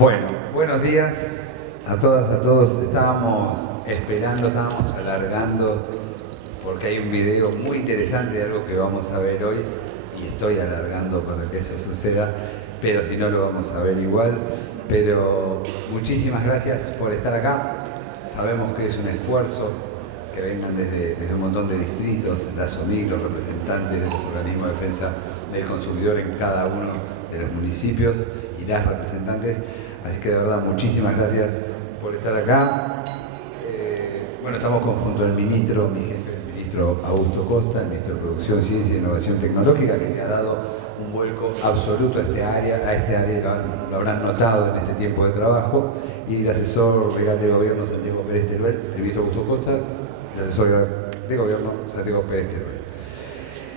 Bueno, buenos días a todas, a todos. Estábamos esperando, estábamos alargando, porque hay un video muy interesante de algo que vamos a ver hoy, y estoy alargando para que eso suceda, pero si no lo vamos a ver igual. Pero muchísimas gracias por estar acá. Sabemos que es un esfuerzo que vengan desde un montón de distritos, las OMIC, los representantes de los organismos de defensa del consumidor en cada uno de los municipios y las representantes. Así que de verdad, muchísimas gracias por estar acá. Bueno, estamos junto al ministro, mi jefe, el ministro Augusto Costa, el ministro de Producción, Ciencia e Innovación Tecnológica, que le ha dado un vuelco absoluto a este área lo habrán notado en este tiempo de trabajo, y el asesor legal de gobierno, Santiago Pérez Teruel, el ministro Augusto Costa, el asesor legal de gobierno, Santiago Pérez Teruel.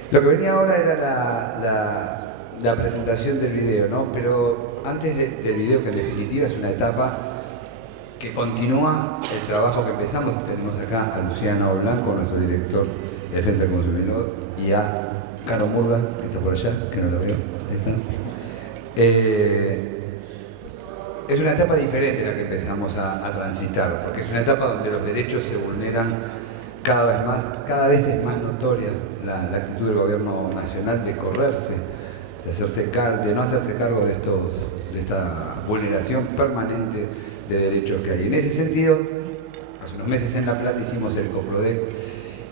Lo que venía ahora era la presentación del video, ¿no? Pero antes del video, que en definitiva es una etapa que continúa el trabajo que empezamos. Tenemos acá a Luciano Blanco, nuestro director de Defensa del Consumidor, y a Caro Murga, que está por allá, que no lo veo. Ahí está. Es una etapa diferente la que empezamos a transitar, porque es una etapa donde los derechos se vulneran cada vez es más notoria la actitud del gobierno nacional de correrse, de no hacerse cargo de esta vulneración permanente de derechos que hay. En ese sentido, hace unos meses en La Plata hicimos el COPRODEC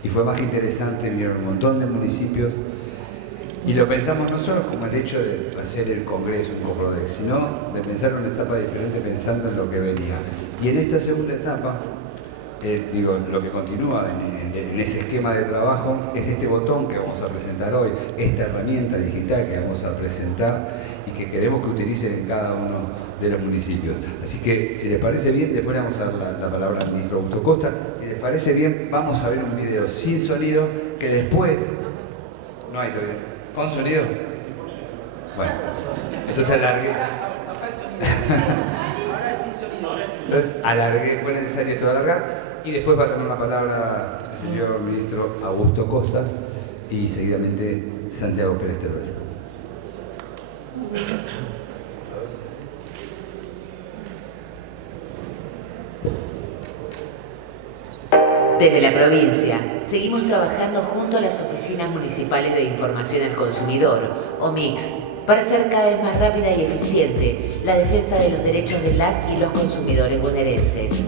y fue más que interesante. Vinieron un montón de municipios y lo pensamos no solo como el hecho de hacer el congreso en COPRODEC, sino de pensar una etapa diferente pensando en lo que venía. Y en esta segunda etapa, lo que continúa en ese esquema de trabajo es este botón que vamos a presentar hoy, esta herramienta digital que vamos a presentar y que queremos que utilicen en cada uno de los municipios. Así que, si les parece bien, después le vamos a dar la palabra al ministro Augusto Costa. Si les parece bien, vamos a ver un video sin sonido que después... No hay todavía. ¿Con sonido? Bueno, entonces alargué. Entonces alargué, fue necesario esto de alargar, y después va a tener la palabra el señor ministro Augusto Costa y seguidamente Santiago Pérez Teruel. Desde la provincia, seguimos trabajando junto a las oficinas municipales de información al consumidor, OMICS, para hacer cada vez más rápida y eficiente la defensa de los derechos de las y los consumidores bonaerenses.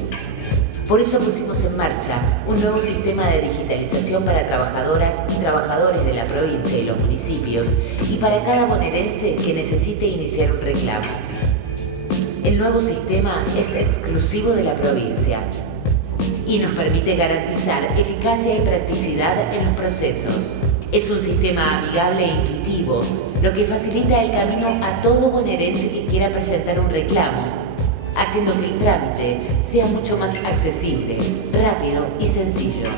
Por eso pusimos en marcha un nuevo sistema de digitalización para trabajadoras y trabajadores de la provincia y los municipios, y para cada bonaerense que necesite iniciar un reclamo. El nuevo sistema es exclusivo de la provincia y nos permite garantizar eficacia y practicidad en los procesos. Es un sistema amigable e intuitivo, lo que facilita el camino a todo bonaerense que quiera presentar un reclamo, haciendo que el trámite sea mucho más accesible, rápido y sencillo.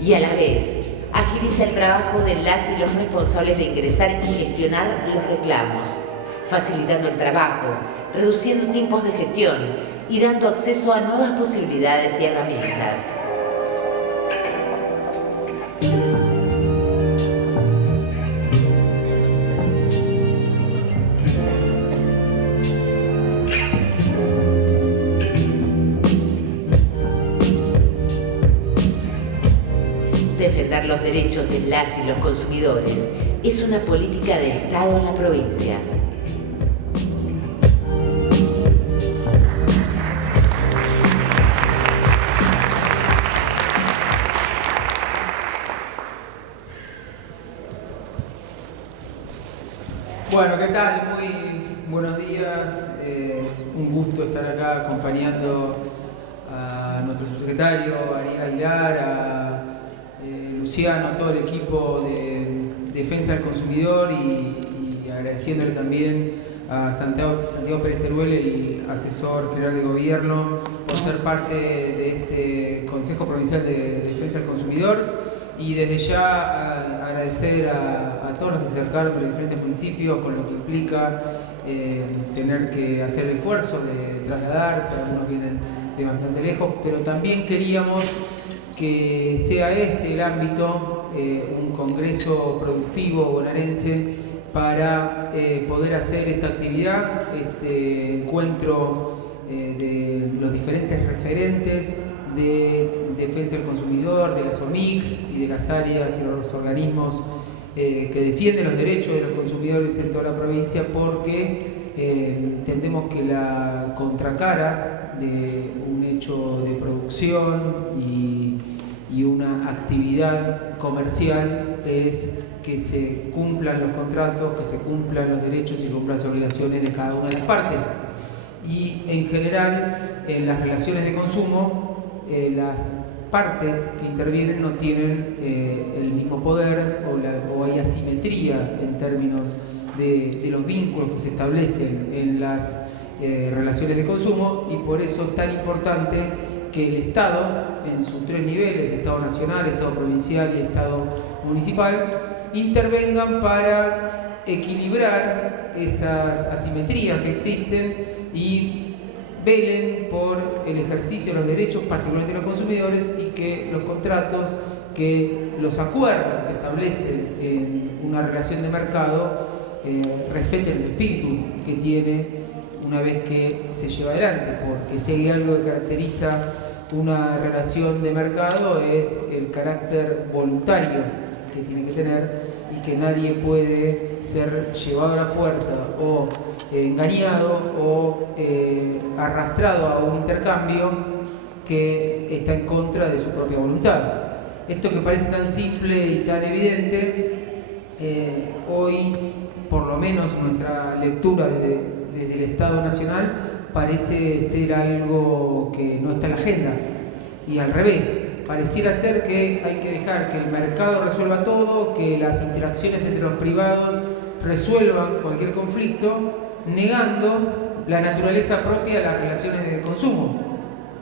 Y a la vez, agiliza el trabajo de las y los responsables de ingresar y gestionar los reclamos, facilitando el trabajo, reduciendo tiempos de gestión y dando acceso a nuevas posibilidades y herramientas. Defender los derechos de las y los consumidores es una política de Estado en la provincia. Bueno, ¿qué tal? Muy buenos días. Es un gusto estar acá acompañando a nuestro subsecretario, Ariel Aguilar, a Luciano, a todo el equipo de Defensa del Consumidor, y agradeciéndole también a Santiago Pérez Teruel, el asesor general de gobierno, por ser parte de este Consejo Provincial de Defensa del Consumidor. Y desde ya agradecer a todos los que se acercaron por los diferentes municipios, con lo que implica tener que hacer el esfuerzo de trasladarse. Algunos vienen de bastante lejos, pero también queríamos que sea este el ámbito, un congreso productivo bonaerense para poder hacer esta actividad, este encuentro de los diferentes referentes de defensa del consumidor, de las OMICs y de las áreas y los organismos que defienden los derechos de los consumidores en toda la provincia, porque entendemos que la contracara de un hecho de producción y una actividad comercial es que se cumplan los contratos, que se cumplan los derechos y cumplan las obligaciones de cada una de las partes. Y en general, en las relaciones de consumo, las partes que intervienen no tienen el mismo poder o hay asimetría en términos de los vínculos que se establecen en las relaciones de consumo, y por eso es tan importante que el Estado, en sus tres niveles, Estado nacional, Estado provincial y Estado municipal, intervengan para equilibrar esas asimetrías que existen y velen por el ejercicio de los derechos, particularmente de los consumidores, y que los contratos, que los acuerdos que se establecen en una relación de mercado respeten el espíritu que tiene una vez que se lleva adelante, porque si hay algo que caracteriza una relación de mercado es el carácter voluntario que tiene que tener, y que nadie puede ser llevado a la fuerza o engañado o arrastrado a un intercambio que está en contra de su propia voluntad. Esto que parece tan simple y tan evidente, hoy, por lo menos nuestra lectura desde el Estado Nacional, parece ser algo que no está en la agenda. Y al revés, pareciera ser que hay que dejar que el mercado resuelva todo, que las interacciones entre los privados resuelvan cualquier conflicto, negando la naturaleza propia de las relaciones de consumo,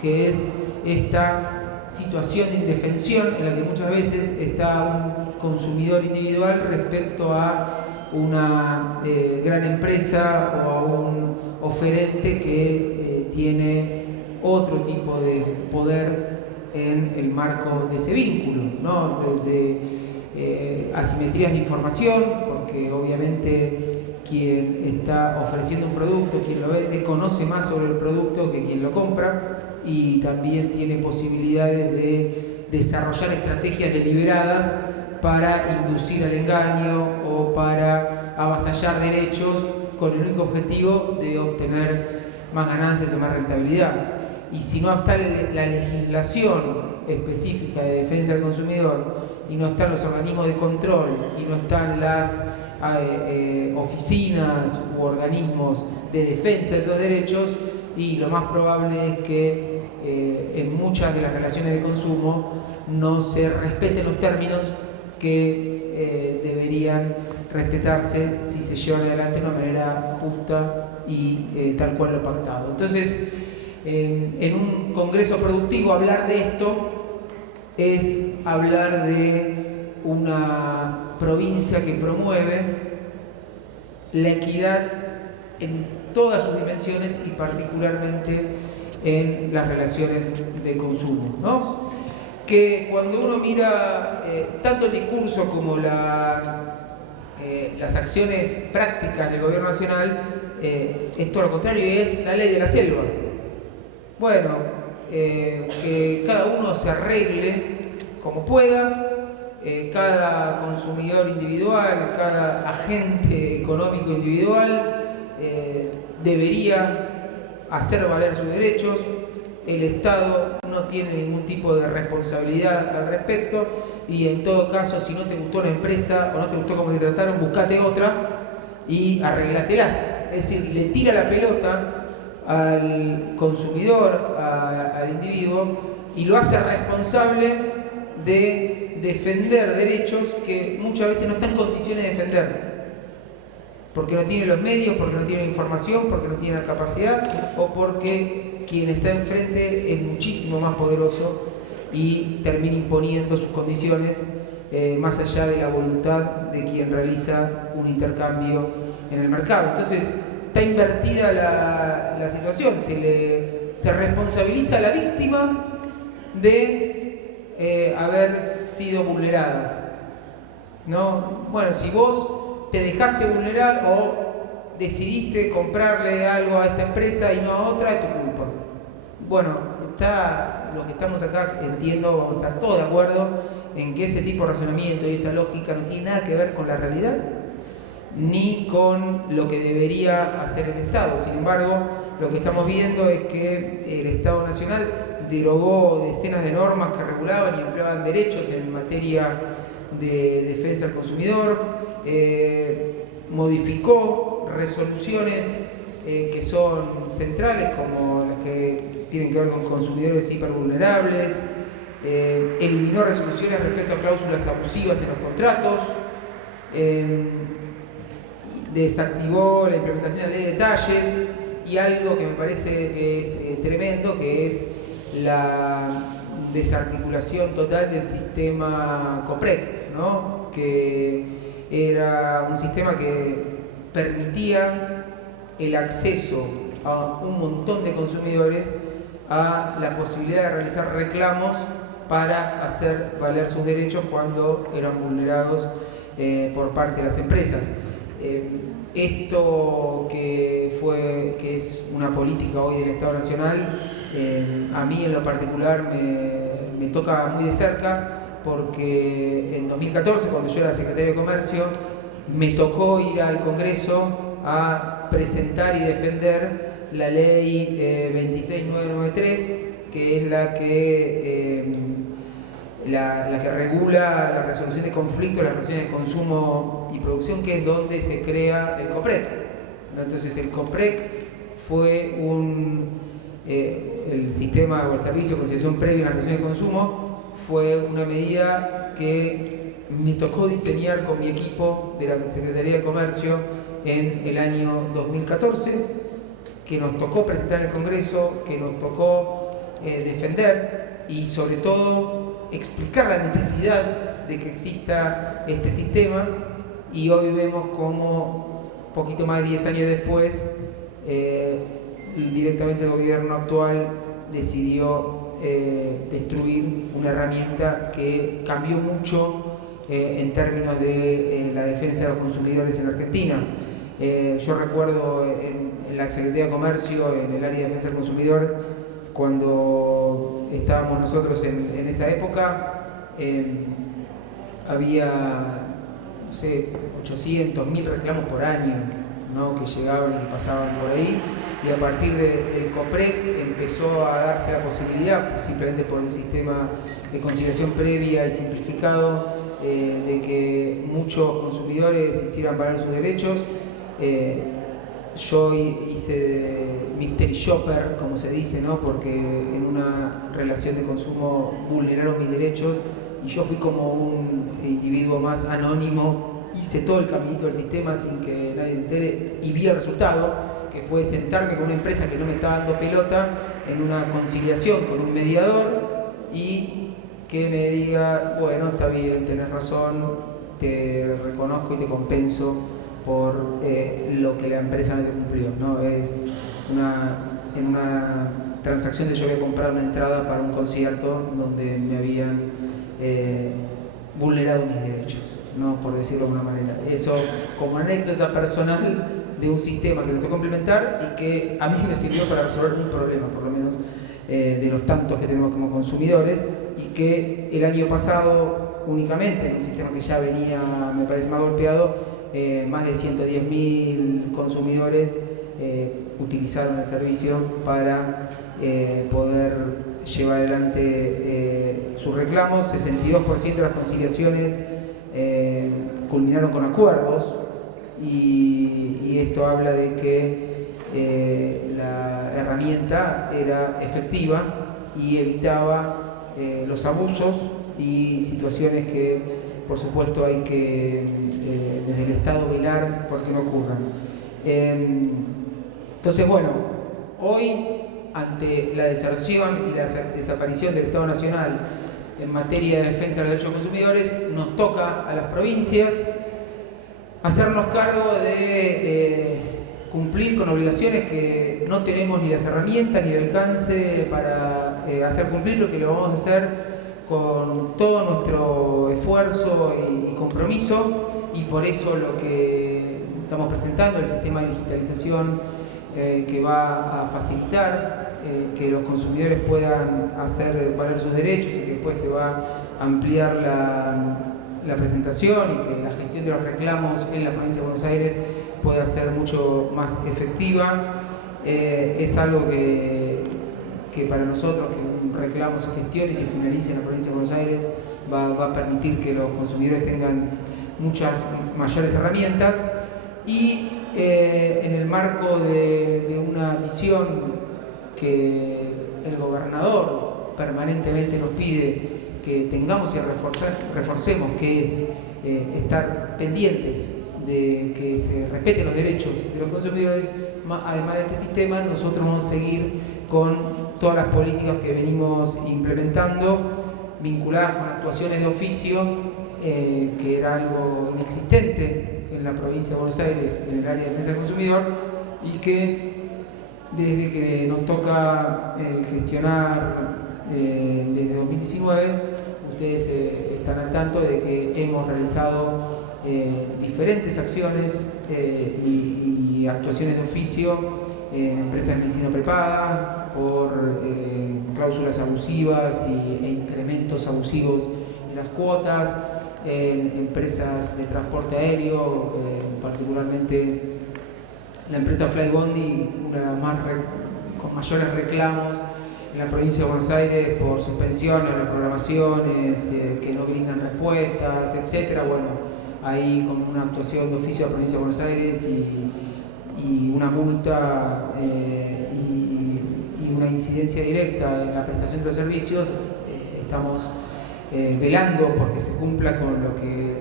que es esta situación de indefensión en la que muchas veces está un consumidor individual respecto a una gran empresa o a un oferente que tiene otro tipo de poder en el marco de ese vínculo, ¿no? De asimetrías de información, porque obviamente quien está ofreciendo un producto, quien lo vende, conoce más sobre el producto que quien lo compra, y también tiene posibilidades de desarrollar estrategias deliberadas para inducir al engaño o para avasallar derechos con el único objetivo de obtener más ganancias o más rentabilidad. Y si no está la legislación específica de defensa del consumidor, y no están los organismos de control, y no están las oficinas u organismos de defensa de esos derechos, y lo más probable es que en muchas de las relaciones de consumo no se respeten los términos que deberían respetarse si se llevan adelante de una manera justa y tal cual lo pactado. Entonces, en un congreso productivo, hablar de esto es hablar de una provincia que promueve la equidad en todas sus dimensiones y particularmente en las relaciones de consumo, ¿no? Que cuando uno mira tanto el discurso como las acciones prácticas del gobierno nacional, es todo lo contrario, es la ley de la selva. Bueno, que cada uno se arregle como pueda, cada consumidor individual, cada agente económico individual debería hacer valer sus derechos. El Estado no tiene ningún tipo de responsabilidad al respecto, y en todo caso, si no te gustó la empresa o no te gustó cómo te trataron, buscate otra y arreglatelas. Es decir, le tira la pelota al consumidor, al individuo, y lo hace responsable de defender derechos que muchas veces no está en condiciones de defender, porque no tiene los medios, porque no tiene la información, porque no tiene la capacidad, o porque quien está enfrente es muchísimo más poderoso y termina imponiendo sus condiciones más allá de la voluntad de quien realiza un intercambio en el mercado. Entonces, está invertida la situación, se responsabiliza a la víctima de haber sido vulnerada, ¿no? Bueno, si vos te dejaste vulnerar o decidiste comprarle algo a esta empresa y no a otra, es tu culpa. Bueno, los que estamos acá, entiendo, vamos a estar todos de acuerdo en que ese tipo de razonamiento y esa lógica no tiene nada que ver con la realidad ni con lo que debería hacer el Estado. Sin embargo, lo que estamos viendo es que el Estado Nacional derogó decenas de normas que regulaban y ampliaban derechos en materia de defensa del consumidor, modificó resoluciones que son centrales, como las que tienen que ver con consumidores hipervulnerables, eliminó resoluciones respecto a cláusulas abusivas en los contratos, desactivó la implementación de la ley de detalles y algo que me parece que es tremendo, que es la desarticulación total del sistema COPREC, ¿no? Que era un sistema que permitía el acceso a un montón de consumidores a la posibilidad de realizar reclamos para hacer valer sus derechos cuando eran vulnerados por parte de las empresas. Esto que es una política hoy del Estado Nacional, a mí en lo particular me toca muy de cerca, porque en 2014, cuando yo era secretario de Comercio, me tocó ir al Congreso a presentar y defender la ley 26993, que es la que regula la resolución de conflictos, las relaciones de consumo y producción, que es donde se crea el COPREC. Entonces el COPREC fue el sistema o el servicio de conciliación previa en la relación de consumo, fue una medida que me tocó diseñar con mi equipo de la Secretaría de Comercio en el año 2014, que nos tocó presentar en el Congreso, que nos tocó defender y sobre todo explicar la necesidad de que exista este sistema. Y hoy vemos cómo, poquito más de 10 años después, directamente el gobierno actual decidió destruir una herramienta que cambió mucho en términos de la defensa de los consumidores en Argentina. Yo recuerdo en la Secretaría de Comercio, en el área de defensa del consumidor, cuando estábamos nosotros en esa época, había, no sé, 800, 1000 reclamos por año, ¿no?, que llegaban y pasaban por ahí, y a partir del COPREC empezó a darse la posibilidad, simplemente por un sistema de conciliación previa y simplificado, de que muchos consumidores hicieran valer sus derechos. Yo hice de mystery shopper, como se dice, ¿no?, porque en una relación de consumo vulneraron mis derechos y yo fui como un individuo más anónimo, hice todo el caminito del sistema sin que nadie se entere y vi el resultado, que fue sentarme con una empresa que no me estaba dando pelota en una conciliación con un mediador y que me diga: bueno, está bien, tenés razón, te reconozco y te compenso por lo que la empresa no te cumplió, ¿no? Es en una transacción de yo había comprado una entrada para un concierto donde me habían vulnerado mis derechos, ¿no?, por decirlo de alguna manera. Eso como anécdota personal de un sistema que nos tocó implementar y que a mí me sirvió para resolver un problema, por lo menos, de los tantos que tenemos como consumidores, y que el año pasado únicamente, en un sistema que ya venía, me parece, más golpeado, más de 110.000 consumidores utilizaron el servicio para poder llevar adelante sus reclamos. 62% de las conciliaciones culminaron con acuerdos, y esto habla de que la herramienta era efectiva y evitaba los abusos y situaciones que, por supuesto, hay que desde el Estado velar porque no ocurran. Entonces, bueno, hoy, ante la deserción y la desaparición del Estado Nacional en materia de defensa de los derechos de los consumidores, nos toca a las provincias hacernos cargo de cumplir con obligaciones que no tenemos ni las herramientas ni el alcance para hacer cumplir, lo que lo vamos a hacer con todo nuestro esfuerzo y compromiso, y por eso lo que estamos presentando, el sistema de digitalización que va a facilitar que los consumidores puedan hacer valer sus derechos y que después se va a ampliar la presentación y que la gestión de los reclamos en la provincia de Buenos Aires pueda ser mucho más efectiva. Es algo que para nosotros, que un reclamo se gestione y se finalice en la provincia de Buenos Aires, va a permitir que los consumidores tengan muchas mayores herramientas. Y en el marco de una visión que el gobernador permanentemente nos pide que tengamos y reforcemos, que es estar pendientes de que se respeten los derechos de los consumidores. Además de este sistema, nosotros vamos a seguir con todas las políticas que venimos implementando, vinculadas con actuaciones de oficio, que era algo inexistente en la provincia de Buenos Aires en el área de defensa del consumidor, y que desde que nos toca gestionar desde 2019, ustedes están al tanto de que hemos realizado diferentes acciones y actuaciones de oficio en empresas de medicina prepaga por cláusulas abusivas e incrementos abusivos en las cuotas, en empresas de transporte aéreo, particularmente la empresa Flybondi, una de las más con mayores reclamos en la provincia de Buenos Aires por suspensiones, reprogramaciones, que no brindan respuestas, etc. Bueno, ahí con una actuación de oficio de la provincia de Buenos Aires y una multa y una incidencia directa en la prestación de los servicios, estamos velando porque se cumpla con lo que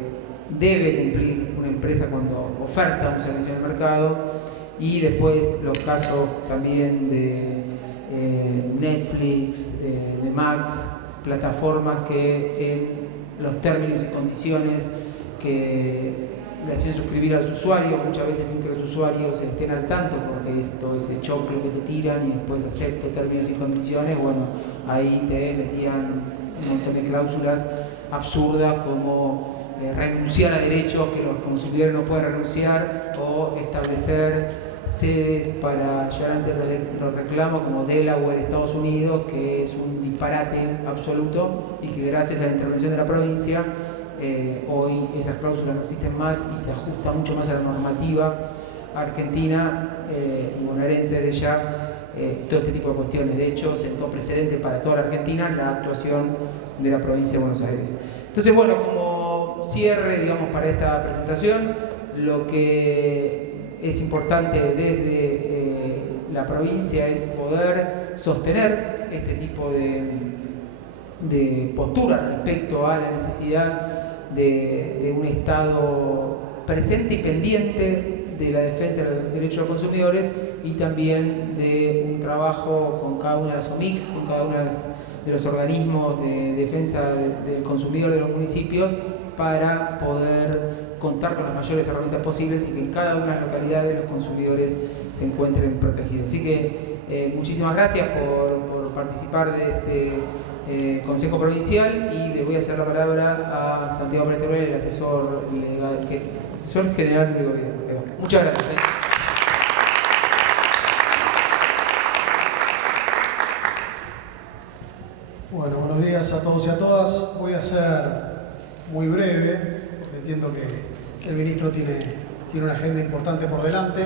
debe cumplir una empresa cuando oferta un servicio en el mercado. Y después los casos también de Netflix, de Max, plataformas que en los términos y condiciones que le hacen suscribir a los usuarios, muchas veces sin que los usuarios estén al tanto, porque es todo ese choclo que te tiran y después acepto términos y condiciones, bueno, ahí te metían un montón de cláusulas absurdas como renunciar a derechos que los consumidores no pueden renunciar, o establecer sedes para llevar ante los reclamos como Delaware, Estados Unidos, que es un disparate absoluto y que gracias a la intervención de la provincia hoy esas cláusulas no existen más y se ajusta mucho más a la normativa argentina y bonaerense desde ya todo este tipo de cuestiones. De hecho, sentó precedente para toda la Argentina la actuación de la provincia de Buenos Aires. Entonces, bueno, como cierre, digamos, para esta presentación, lo que es importante desde la provincia es poder sostener este tipo de postura respecto a la necesidad de un Estado presente y pendiente de la defensa de los derechos de los consumidores, y también de un trabajo con cada una de las OMICs, con cada uno de los organismos de defensa del consumidor de los municipios, para poder contar con las mayores herramientas posibles y que en cada una de las localidades los consumidores se encuentren protegidos. Así que muchísimas gracias por participar de este Consejo Provincial, y le voy a hacer la palabra a Santiago Pérez Teruel, el asesor general del gobierno. Muchas gracias. Bueno, buenos días a todos y a todas. Voy a ser muy breve, porque entiendo que el ministro tiene una agenda importante por delante.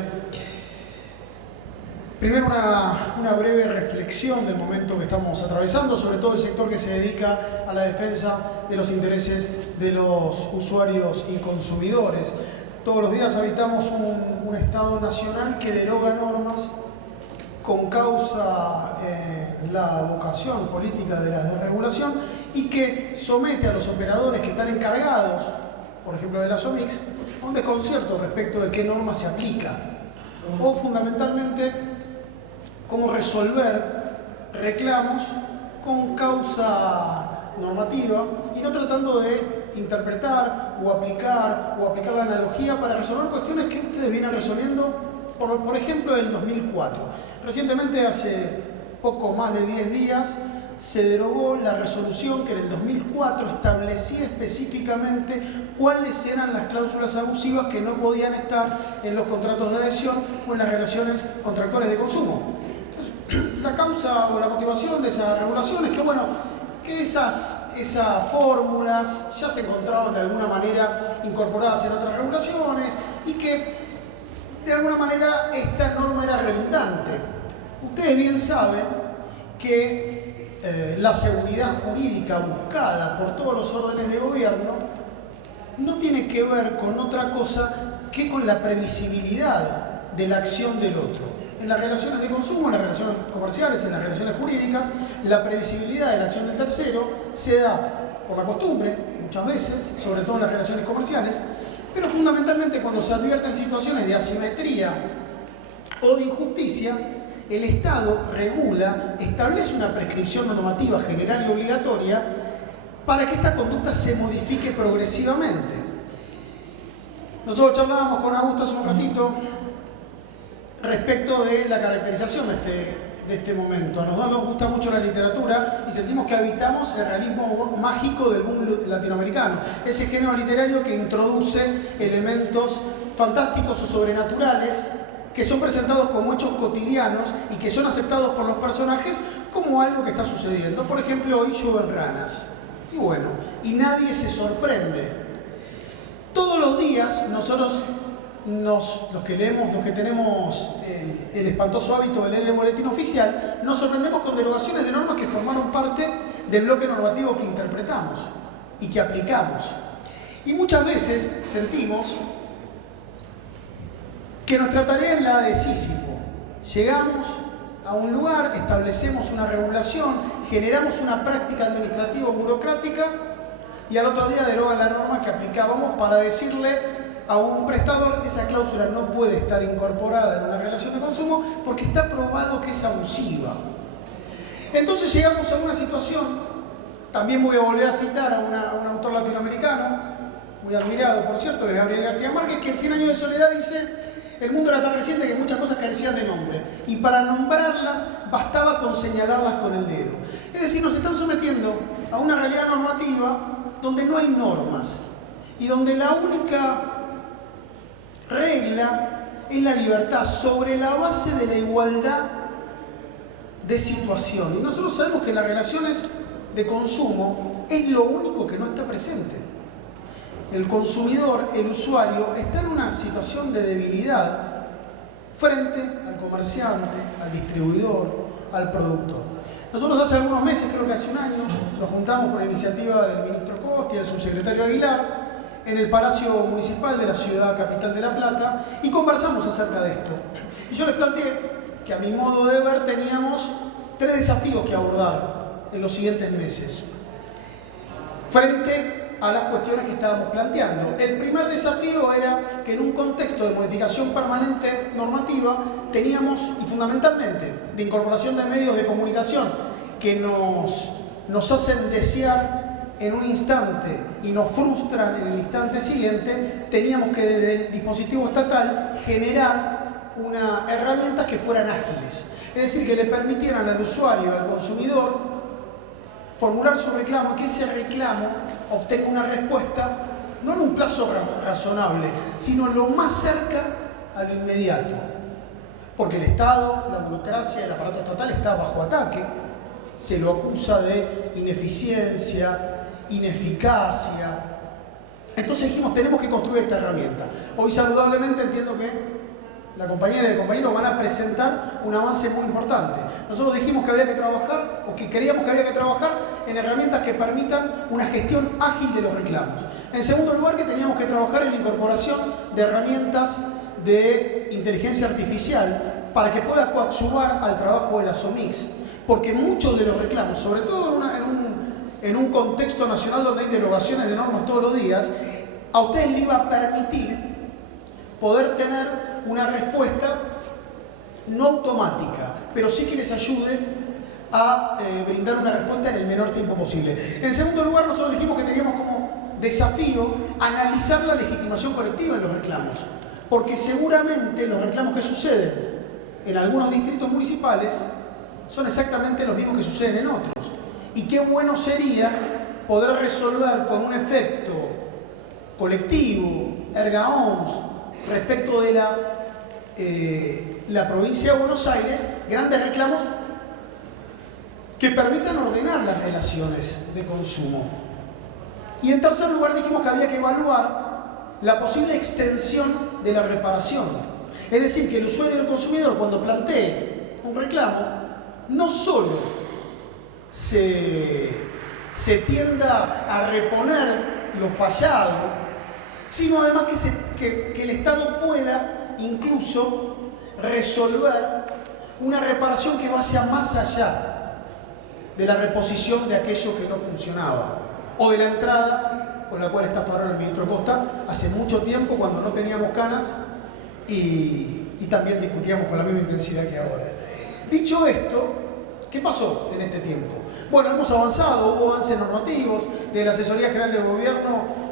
Primero, una breve reflexión del momento que estamos atravesando, sobre todo el sector que se dedica a la defensa de los intereses de los usuarios y consumidores. Todos los días habitamos un Estado nacional que deroga normas con causa la vocación política de la desregulación, y que somete a los operadores que están encargados, por ejemplo de las OMICs, a un desconcierto respecto de qué norma se aplica, o fundamentalmente cómo resolver reclamos con causa normativa y no tratando de interpretar o aplicar la analogía para resolver cuestiones que ustedes vienen resolviendo, por ejemplo, el 2004. Recientemente, hace poco más de 10 días, se derogó la resolución que en el 2004 establecía específicamente cuáles eran las cláusulas abusivas que no podían estar en los contratos de adhesión o en las relaciones contractuales de consumo. Entonces, la causa o la motivación de esa regulación es que, bueno, que esas fórmulas ya se encontraban de alguna manera incorporadas en otras regulaciones y que de alguna manera esta norma era redundante. Ustedes bien saben que la seguridad jurídica buscada por todos los órdenes de gobierno no tiene que ver con otra cosa que con la previsibilidad de la acción del otro. En las relaciones de consumo, en las relaciones comerciales, en las relaciones jurídicas, la previsibilidad de la acción del tercero se da por la costumbre, muchas veces, sobre todo en las relaciones comerciales, pero fundamentalmente cuando se advierten situaciones de asimetría o de injusticia, el Estado regula, establece una prescripción normativa general y obligatoria para que esta conducta se modifique progresivamente. Nosotros charlábamos con Augusto hace un ratito respecto de la caracterización de este momento. A nosotros nos gusta mucho la literatura y sentimos que habitamos el realismo mágico del boom latinoamericano, ese género literario que introduce elementos fantásticos o sobrenaturales que son presentados como hechos cotidianos y que son aceptados por los personajes como algo que está sucediendo. Por ejemplo, hoy llueven ranas. Y bueno, y nadie se sorprende. Todos los días nosotros, los que leemos, los que tenemos el espantoso hábito de leer el boletín oficial, nos sorprendemos con derogaciones de normas que formaron parte del bloque normativo que interpretamos y que aplicamos. Y muchas veces sentimos que nuestra tarea es la de Sísifo. Llegamos a un lugar, establecemos una regulación, generamos una práctica administrativa o burocrática y al otro día derogan la norma que aplicábamos para decirle a un prestador que esa cláusula no puede estar incorporada en una relación de consumo porque está probado que es abusiva. Entonces llegamos a una situación, también voy a volver a citar a un autor latinoamericano, muy admirado por cierto, que es Gabriel García Márquez, que en 100 años de soledad dice: el mundo era tan reciente que muchas cosas carecían de nombre y para nombrarlas bastaba con señalarlas con el dedo. Es decir, nos están sometiendo a una realidad normativa donde no hay normas y donde la única regla es la libertad sobre la base de la igualdad de situación. Y nosotros sabemos que en las relaciones de consumo es lo único que no está presente. El consumidor, el usuario, está en una situación de debilidad frente al comerciante, al distribuidor, al productor. Nosotros hace algunos meses, creo que hace un año, nos juntamos por iniciativa del ministro Costa y del subsecretario Aguilar en el Palacio Municipal de la ciudad capital de La Plata y conversamos acerca de esto. Y yo les planteé que a mi modo de ver teníamos 3 desafíos que abordar en los siguientes meses frente a las cuestiones que estábamos planteando. El primer desafío era que en un contexto de modificación permanente normativa teníamos, y fundamentalmente de incorporación de medios de comunicación que nos hacen desear en un instante y nos frustran en el instante siguiente, teníamos que desde el dispositivo estatal generar herramientas que fueran ágiles. Es decir, que le permitieran al usuario, al consumidor, formular su reclamo y que ese reclamo obtenga una respuesta no en un plazo razonable, sino lo más cerca a lo inmediato. Porque el Estado, la burocracia, el aparato estatal está bajo ataque, se lo acusa de ineficiencia, ineficacia. Entonces dijimos, tenemos que construir esta herramienta. Hoy saludablemente entiendo que la compañera y el compañero van a presentar un avance muy importante. Nosotros dijimos que había que trabajar, o que creíamos que había que trabajar en herramientas que permitan una gestión ágil de los reclamos. En segundo lugar, que teníamos que trabajar en la incorporación de herramientas de inteligencia artificial para que pueda coadyuvar al trabajo de las OMICs, porque muchos de los reclamos, sobre todo en un contexto nacional donde hay derogaciones de normas todos los días, a ustedes les iba a permitir poder tener una respuesta no automática, pero sí que les ayude a brindar una respuesta en el menor tiempo posible. En segundo lugar, nosotros dijimos que teníamos como desafío analizar la legitimación colectiva en los reclamos, porque seguramente los reclamos que suceden en algunos distritos municipales son exactamente los mismos que suceden en otros. Y qué bueno sería poder resolver con un efecto colectivo, erga omnes, respecto de la provincia de Buenos Aires, grandes reclamos que permitan ordenar las relaciones de consumo. Y en tercer lugar dijimos que había que evaluar la posible extensión de la reparación. Es decir, que el usuario y el consumidor, cuando plantee un reclamo, no solo se tienda a reponer lo fallado, sino además que el Estado pueda incluso resolver una reparación que vaya más allá de la reposición de aquello que no funcionaba, o de la entrada con la cual estafaron al ministro Costa hace mucho tiempo, cuando no teníamos canas y también discutíamos con la misma intensidad que ahora. Dicho esto, ¿qué pasó en este tiempo? Bueno, hemos avanzado, hubo avances normativos, de la Asesoría General de Gobierno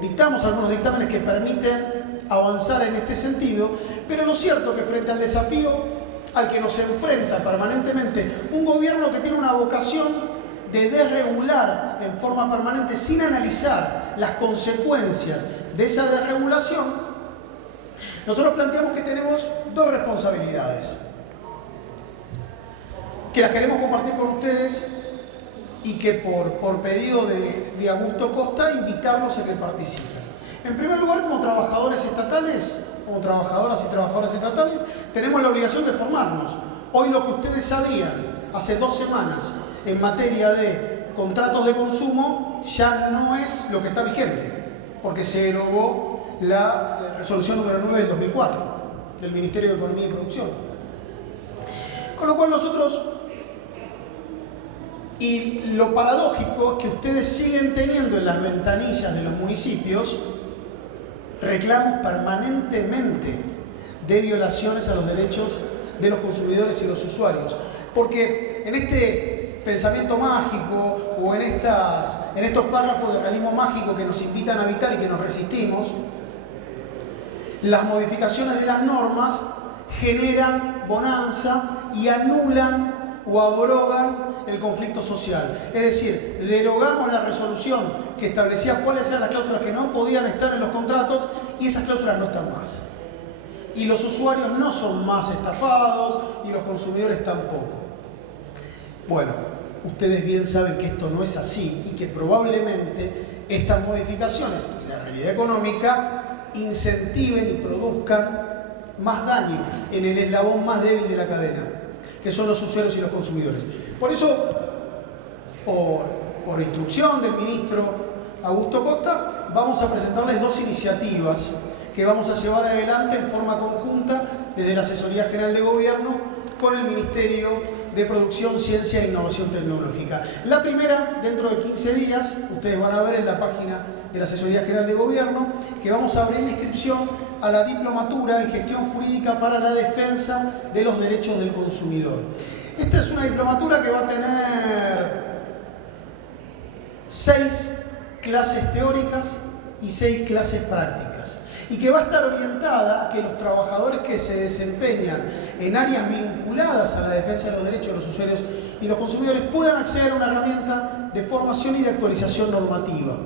dictamos algunos dictámenes que permiten avanzar en este sentido, pero lo cierto es que frente al desafío al que nos enfrenta permanentemente un gobierno que tiene una vocación de desregular en forma permanente sin analizar las consecuencias de esa desregulación, nosotros planteamos que tenemos dos responsabilidades, que las queremos compartir con ustedes y que por pedido de Augusto Costa, invitarlos a que participen. En primer lugar, como trabajadores estatales, como trabajadoras y trabajadores estatales, tenemos la obligación de formarnos. Hoy lo que ustedes sabían hace 2 semanas en materia de contratos de consumo ya no es lo que está vigente, porque se derogó la resolución número 9 del 2004 del Ministerio de Economía y Producción. Con lo cual nosotros, y lo paradójico es que ustedes siguen teniendo en las ventanillas de los municipios reclamos permanentemente de violaciones a los derechos de los consumidores y los usuarios. Porque en este pensamiento mágico o en estos párrafos de realismo mágico que nos invitan a habitar y que nos resistimos, las modificaciones de las normas generan bonanza y anulan o abrogan el conflicto social. Es decir, derogamos la resolución que establecía cuáles eran las cláusulas que no podían estar en los contratos y esas cláusulas no están más. Y los usuarios no son más estafados y los consumidores tampoco. Bueno, ustedes bien saben que esto no es así y que probablemente estas modificaciones y la realidad económica incentiven y produzcan más daño en el eslabón más débil de la cadena, que son los usuarios y los consumidores. Por eso, por instrucción del ministro Augusto Costa, vamos a presentarles 2 iniciativas que vamos a llevar adelante en forma conjunta desde la Asesoría General de Gobierno con el Ministerio de Producción, Ciencia e Innovación Tecnológica. La primera, dentro de 15 días, ustedes van a ver en la página de la Asesoría General de Gobierno que vamos a abrir la inscripción a la diplomatura en Gestión Jurídica para la Defensa de los Derechos del Consumidor. Esta es una diplomatura que va a tener 6 clases teóricas y 6 clases prácticas, y que va a estar orientada a que los trabajadores que se desempeñan en áreas vinculadas a la defensa de los derechos de los usuarios y los consumidores puedan acceder a una herramienta de formación y de actualización normativa.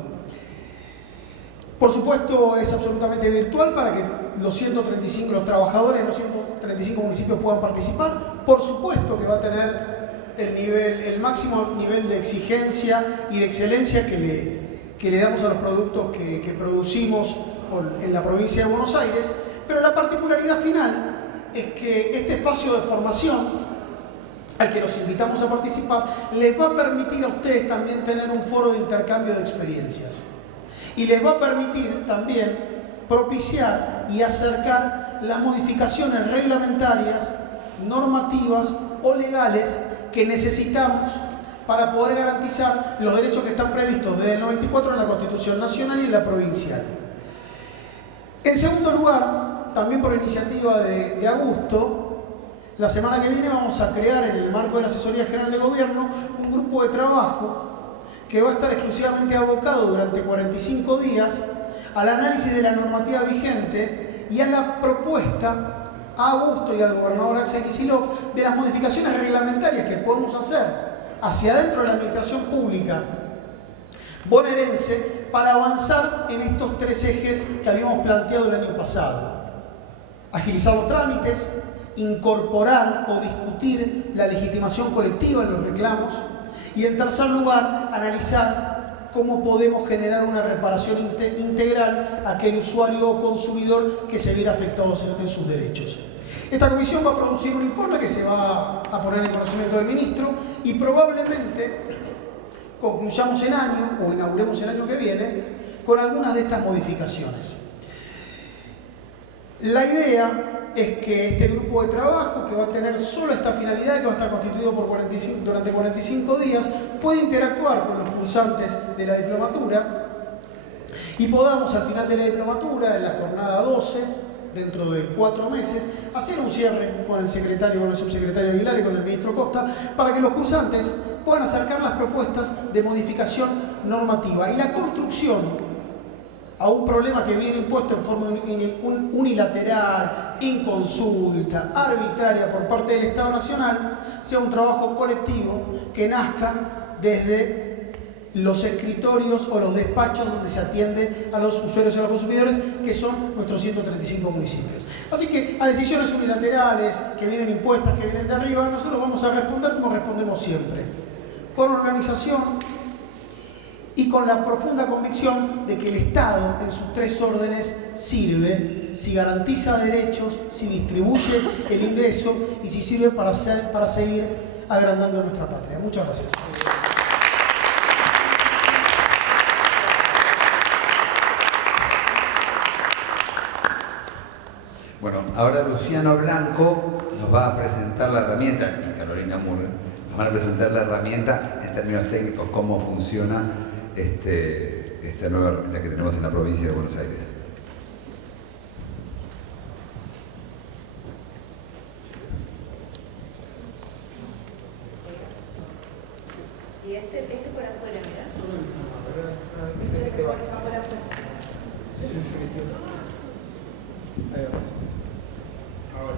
Por supuesto, es absolutamente virtual para que los trabajadores de los 135 municipios puedan participar. Por supuesto que va a tener el máximo nivel de exigencia y de excelencia que le damos a los productos que producimos en la provincia de Buenos Aires, pero la particularidad final es que este espacio de formación al que los invitamos a participar les va a permitir a ustedes también tener un foro de intercambio de experiencias y les va a permitir también propiciar y acercar las modificaciones reglamentarias, normativas o legales que necesitamos para poder garantizar los derechos que están previstos desde el 94 en la Constitución Nacional y en la provincial. En segundo lugar, también por iniciativa de Augusto, la semana que viene vamos a crear en el marco de la Asesoría General de Gobierno un grupo de trabajo que va a estar exclusivamente abocado durante 45 días al análisis de la normativa vigente y a la propuesta a Augusto y al gobernador Axel Kicillof de las modificaciones reglamentarias que podemos hacer hacia adentro de la administración pública bonaerense para avanzar en estos 3 ejes que habíamos planteado el año pasado. Agilizar los trámites, incorporar o discutir la legitimación colectiva en los reclamos y, en tercer lugar, analizar cómo podemos generar una reparación integral a aquel usuario o consumidor que se viera afectado en sus derechos. Esta comisión va a producir un informe que se va a poner en conocimiento del ministro y probablemente concluyamos el año o inauguremos el año que viene con algunas de estas modificaciones. La idea es que este grupo de trabajo, que va a tener solo esta finalidad, que va a estar constituido durante 45 días, pueda interactuar con los cursantes de la diplomatura y podamos al final de la diplomatura, en la jornada 12, dentro de 4 meses, hacer un cierre con el secretario, con el subsecretario Aguilar y con el ministro Costa, para que los cursantes puedan acercar las propuestas de modificación normativa y la construcción a un problema que viene impuesto en forma unilateral, inconsulta, arbitraria por parte del Estado Nacional, sea un trabajo colectivo que nazca desde los escritorios o los despachos donde se atiende a los usuarios y a los consumidores, que son nuestros 135 municipios. Así que a decisiones unilaterales que vienen impuestas, que vienen de arriba, nosotros vamos a responder como respondemos siempre, con organización y con la profunda convicción de que el Estado en sus 3 órdenes sirve si garantiza derechos, si distribuye el ingreso y si sirve para seguir agrandando nuestra patria. Muchas gracias. Bueno, ahora Luciano Blanco nos va a presentar la herramienta, y Carolina Murray nos van a presentar la herramienta en términos técnicos, cómo funciona esta nueva herramienta que tenemos en la provincia de Buenos Aires. Y este por afuera, mira. Sí. Ahí va. Ahora.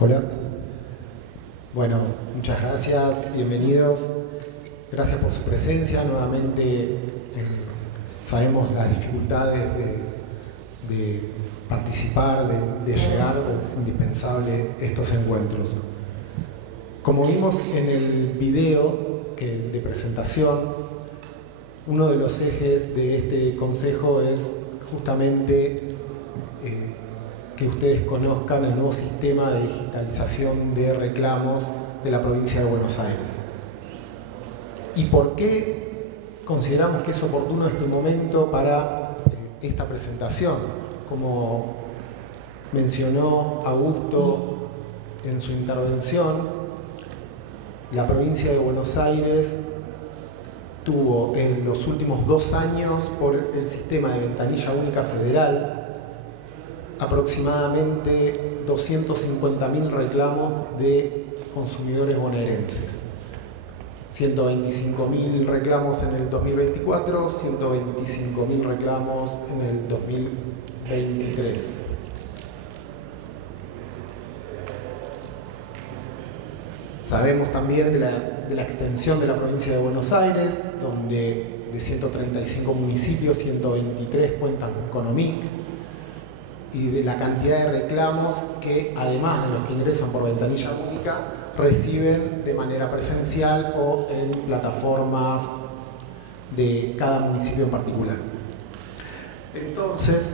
Hola. Bueno, muchas gracias, bienvenidos. Gracias por su presencia. Nuevamente sabemos las dificultades de participar, de llegar, es indispensable estos encuentros. Como vimos en el video de presentación, uno de los ejes de este consejo es justamente que ustedes conozcan el nuevo sistema de digitalización de reclamos de la provincia de Buenos Aires. ¿Y por qué consideramos que es oportuno este momento para esta presentación? Como mencionó Augusto en su intervención, la provincia de Buenos Aires tuvo en los últimos 2 años, por el sistema de ventanilla única federal, aproximadamente 250.000 reclamos de consumidores bonaerenses. 125.000 reclamos en el 2024, 125.000 reclamos en el 2023. Sabemos también de la extensión de la provincia de Buenos Aires, donde de 135 municipios, 123 cuentan con OMIC, y de la cantidad de reclamos que, además de los que ingresan por ventanilla única, reciben de manera presencial o en plataformas de cada municipio en particular. Entonces,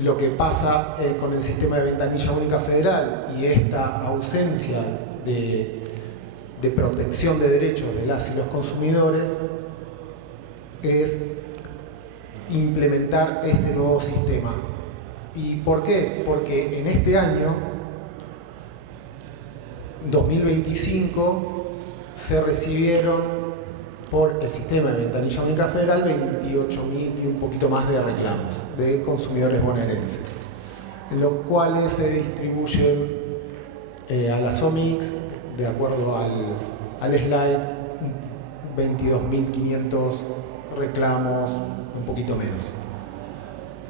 lo que pasa con el sistema de ventanilla única federal y esta ausencia de protección de derechos de las y los consumidores es implementar este nuevo sistema. ¿Y por qué? Porque en este año 2025 se recibieron por el sistema de ventanilla única federal 28.000 y un poquito más de reclamos de consumidores bonaerenses, en los cuales se distribuyen a las OMICs, de acuerdo al slide, 22.500 reclamos, un poquito menos.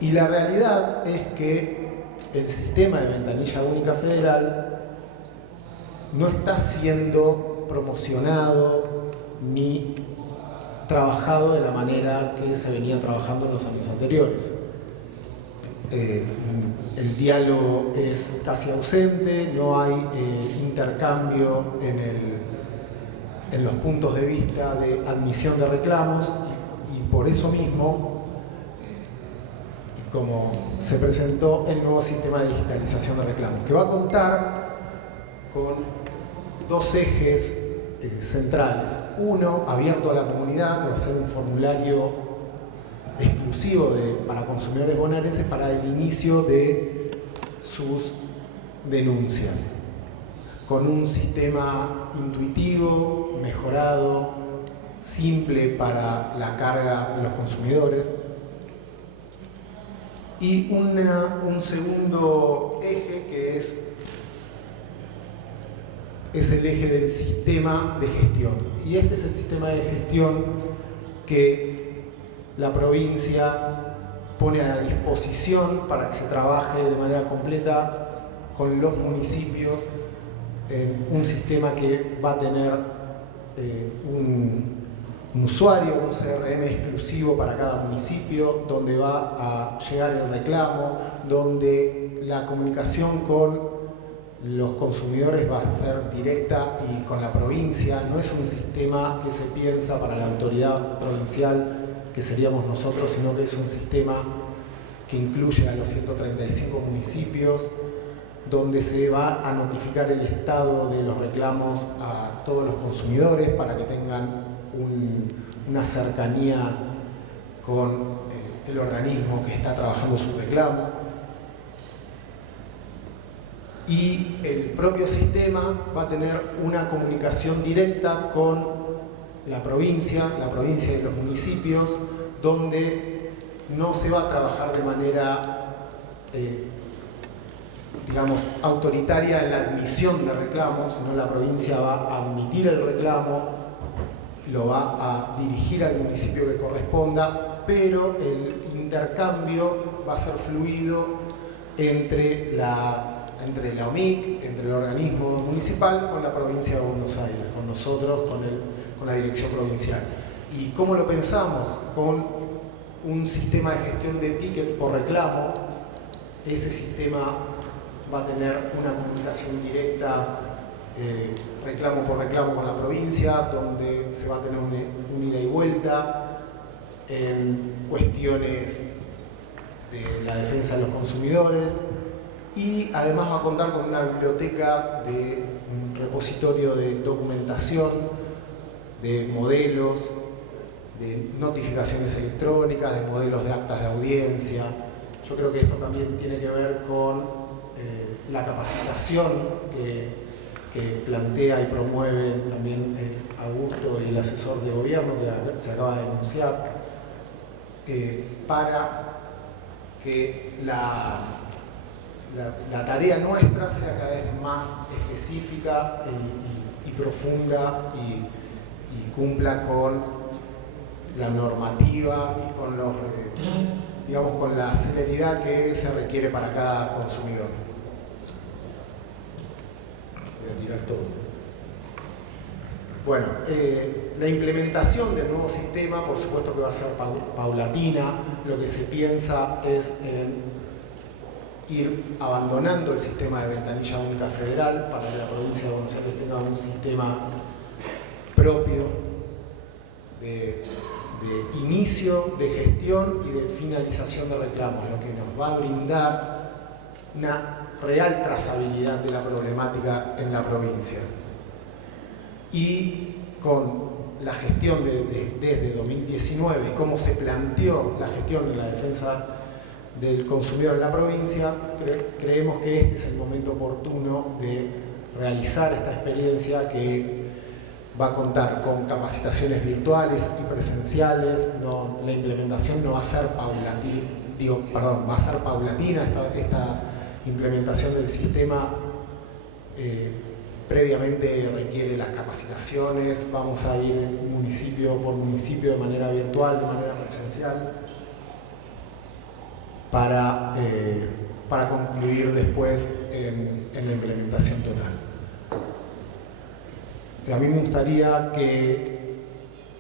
Y la realidad es que el sistema de ventanilla única federal no está siendo promocionado ni trabajado de la manera que se venía trabajando en los años anteriores. El diálogo es casi ausente, no hay intercambio en los puntos de vista de admisión de reclamos, y por eso mismo, como se presentó el nuevo sistema de digitalización de reclamos, que va a contar con dos ejes centrales. Uno, abierto a la comunidad, que va a ser un formulario exclusivo para consumidores bonaerenses para el inicio de sus denuncias, con un sistema intuitivo, mejorado, simple para la carga de los consumidores. Y un segundo eje que es el eje del sistema de gestión. Y este es el sistema de gestión que la provincia pone a disposición para que se trabaje de manera completa con los municipios en un sistema que va a tener un usuario, un CRM exclusivo para cada municipio, donde va a llegar el reclamo, donde la comunicación con los consumidores va a ser directa y con la provincia. No es un sistema que se piensa para la autoridad provincial, que seríamos nosotros, sino que es un sistema que incluye a los 135 municipios, donde se va a notificar el estado de los reclamos a todos los consumidores para que tengan una cercanía con el organismo que está trabajando su reclamo. Y el propio sistema va a tener una comunicación directa con la provincia y los municipios, donde no se va a trabajar de manera, digamos, autoritaria en la admisión de reclamos, sino la provincia va a admitir el reclamo, lo va a dirigir al municipio que corresponda, pero el intercambio va a ser fluido entre la OMIC, entre el organismo municipal, con la provincia de Buenos Aires, con nosotros, con la dirección provincial. ¿Y cómo lo pensamos? Con un sistema de gestión de ticket por reclamo. Ese sistema va a tener una comunicación directa, reclamo por reclamo, con la provincia, donde se va a tener un ida y vuelta en cuestiones de la defensa de los consumidores, y además va a contar con una biblioteca de un repositorio de documentación, de modelos, de notificaciones electrónicas, de modelos de actas de audiencia. Yo creo que esto también tiene que ver con la capacitación que plantea y promueve también Augusto y el asesor de gobierno que se acaba de denunciar, para que la tarea nuestra sea cada vez más específica y profunda y cumpla con la normativa y con con la celeridad que se requiere para cada consumidor. Voy a tirar todo. Bueno, la implementación del nuevo sistema, por supuesto que va a ser paulatina. Lo que se piensa es en ir abandonando el sistema de ventanilla única federal para que la provincia de Buenos Aires tenga un sistema propio de inicio, de gestión y de finalización de reclamos, lo que nos va a brindar una real trazabilidad de la problemática en la provincia. Y con la gestión desde 2019, cómo se planteó la gestión en la defensa del consumidor en la provincia, creemos que este es el momento oportuno de realizar esta experiencia, que va a contar con capacitaciones virtuales y presenciales. La implementación no va a ser paulatina, va a ser paulatina esta implementación del sistema. Previamente requiere las capacitaciones, vamos a ir municipio por municipio de manera virtual, de manera presencial, para concluir después en la implementación total. A mí me gustaría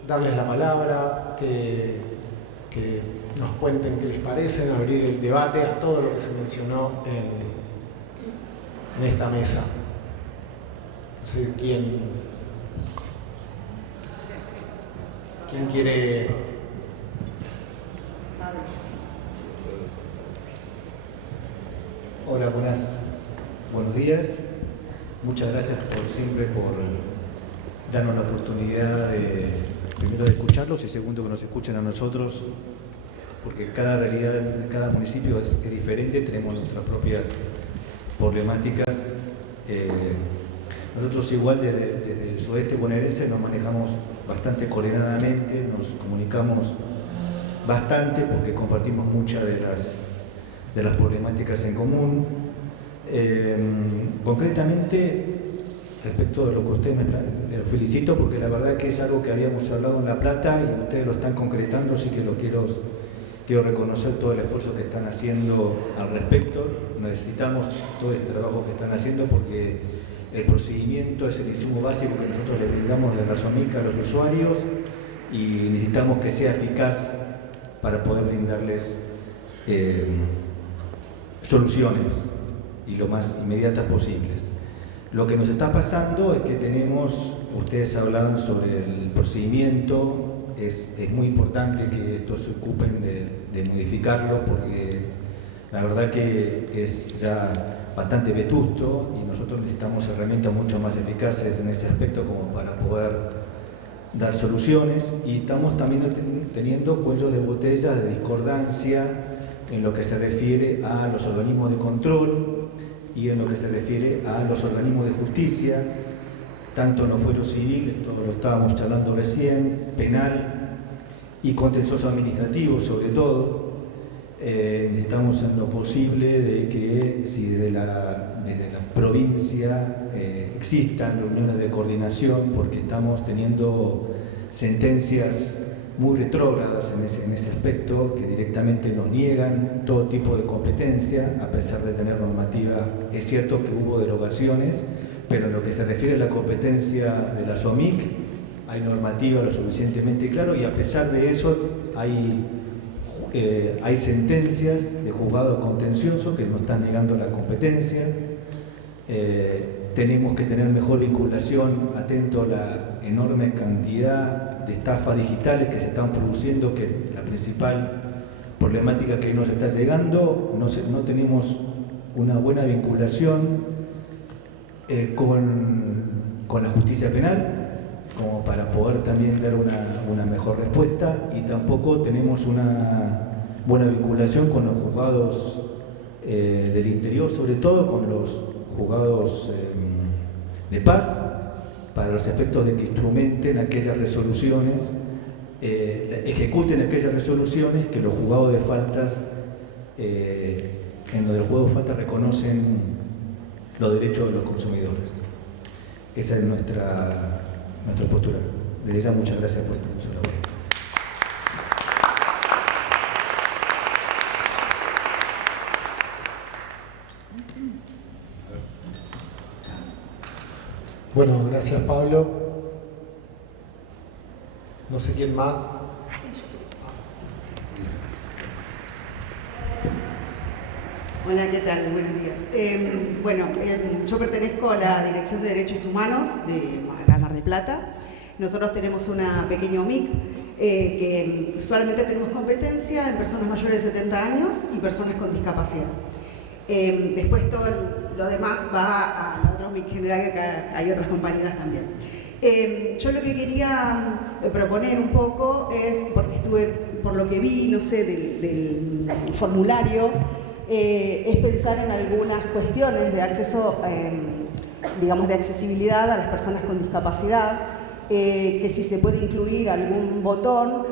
darles la palabra, que nos cuenten qué les parece, abrir el debate a todo lo que se mencionó en esta mesa. No sé quién quiere. Hola, buenos días. Muchas gracias siempre por darnos la oportunidad primero de escucharlos y segundo que nos escuchen a nosotros, porque cada realidad en cada municipio es diferente, tenemos nuestras propias problemáticas. Nosotros igual desde el sudeste bonaerense nos manejamos bastante coordinadamente, nos comunicamos bastante porque compartimos muchas de las problemáticas en común. Concretamente, respecto de lo que ustedes les felicito porque la verdad que es algo que habíamos hablado en La Plata y ustedes lo están concretando, así que quiero reconocer todo el esfuerzo que están haciendo al respecto. Necesitamos todo este trabajo que están haciendo porque el procedimiento es el insumo básico que nosotros le brindamos de la SOMIC a los usuarios y necesitamos que sea eficaz para poder brindarles soluciones y lo más inmediatas posibles. Lo que nos está pasando es que ustedes hablaban sobre el procedimiento, es muy importante que estos se ocupen de modificarlo porque la verdad que es ya bastante vetusto y nosotros necesitamos herramientas mucho más eficaces en ese aspecto como para poder dar soluciones y estamos también teniendo cuellos de botella de discordancia en lo que se refiere a los organismos de control y en lo que se refiere a los organismos de justicia, tanto en los fueros civiles, esto lo estábamos charlando recién, penal y contencioso administrativo sobre todo. Necesitamos en lo posible de que si desde la provincia existan reuniones de coordinación porque estamos teniendo sentencias muy retrógradas en ese aspecto, que directamente nos niegan todo tipo de competencia, a pesar de tener normativa. Es cierto que hubo derogaciones, pero en lo que se refiere a la competencia de la SOMIC, hay normativa lo suficientemente claro y a pesar de eso hay sentencias de juzgado contencioso que nos están negando la competencia. Tenemos que tener mejor vinculación, atento a la enorme cantidad de estafas digitales que se están produciendo, que la principal problemática que nos está llegando, no tenemos una buena vinculación con la justicia penal, como para poder también dar una mejor respuesta, y tampoco tenemos una buena vinculación con los juzgados del interior, sobre todo con los juzgados de paz, para los efectos de que instrumenten aquellas resoluciones, ejecuten aquellas resoluciones que los juzgados de faltas, en donde los juzgados de faltas reconocen los derechos de los consumidores. Esa es nuestra postura. Desde ya, muchas gracias por su labor. Bueno, gracias Pablo. No sé quién más. Hola, ¿qué tal? Buenos días. Yo pertenezco a la Dirección de Derechos Humanos de la Mar del Plata. Nosotros tenemos una pequeña OMIC que solamente tenemos competencia en personas mayores de 70 años y personas con discapacidad. Después todo lo demás va a la otra OMIC general, que acá hay otras compañeras también. Yo lo que quería proponer un poco es, porque por lo que vi, no sé, del formulario, es pensar en algunas cuestiones de acceso, digamos, de accesibilidad a las personas con discapacidad, que si se puede incluir algún botón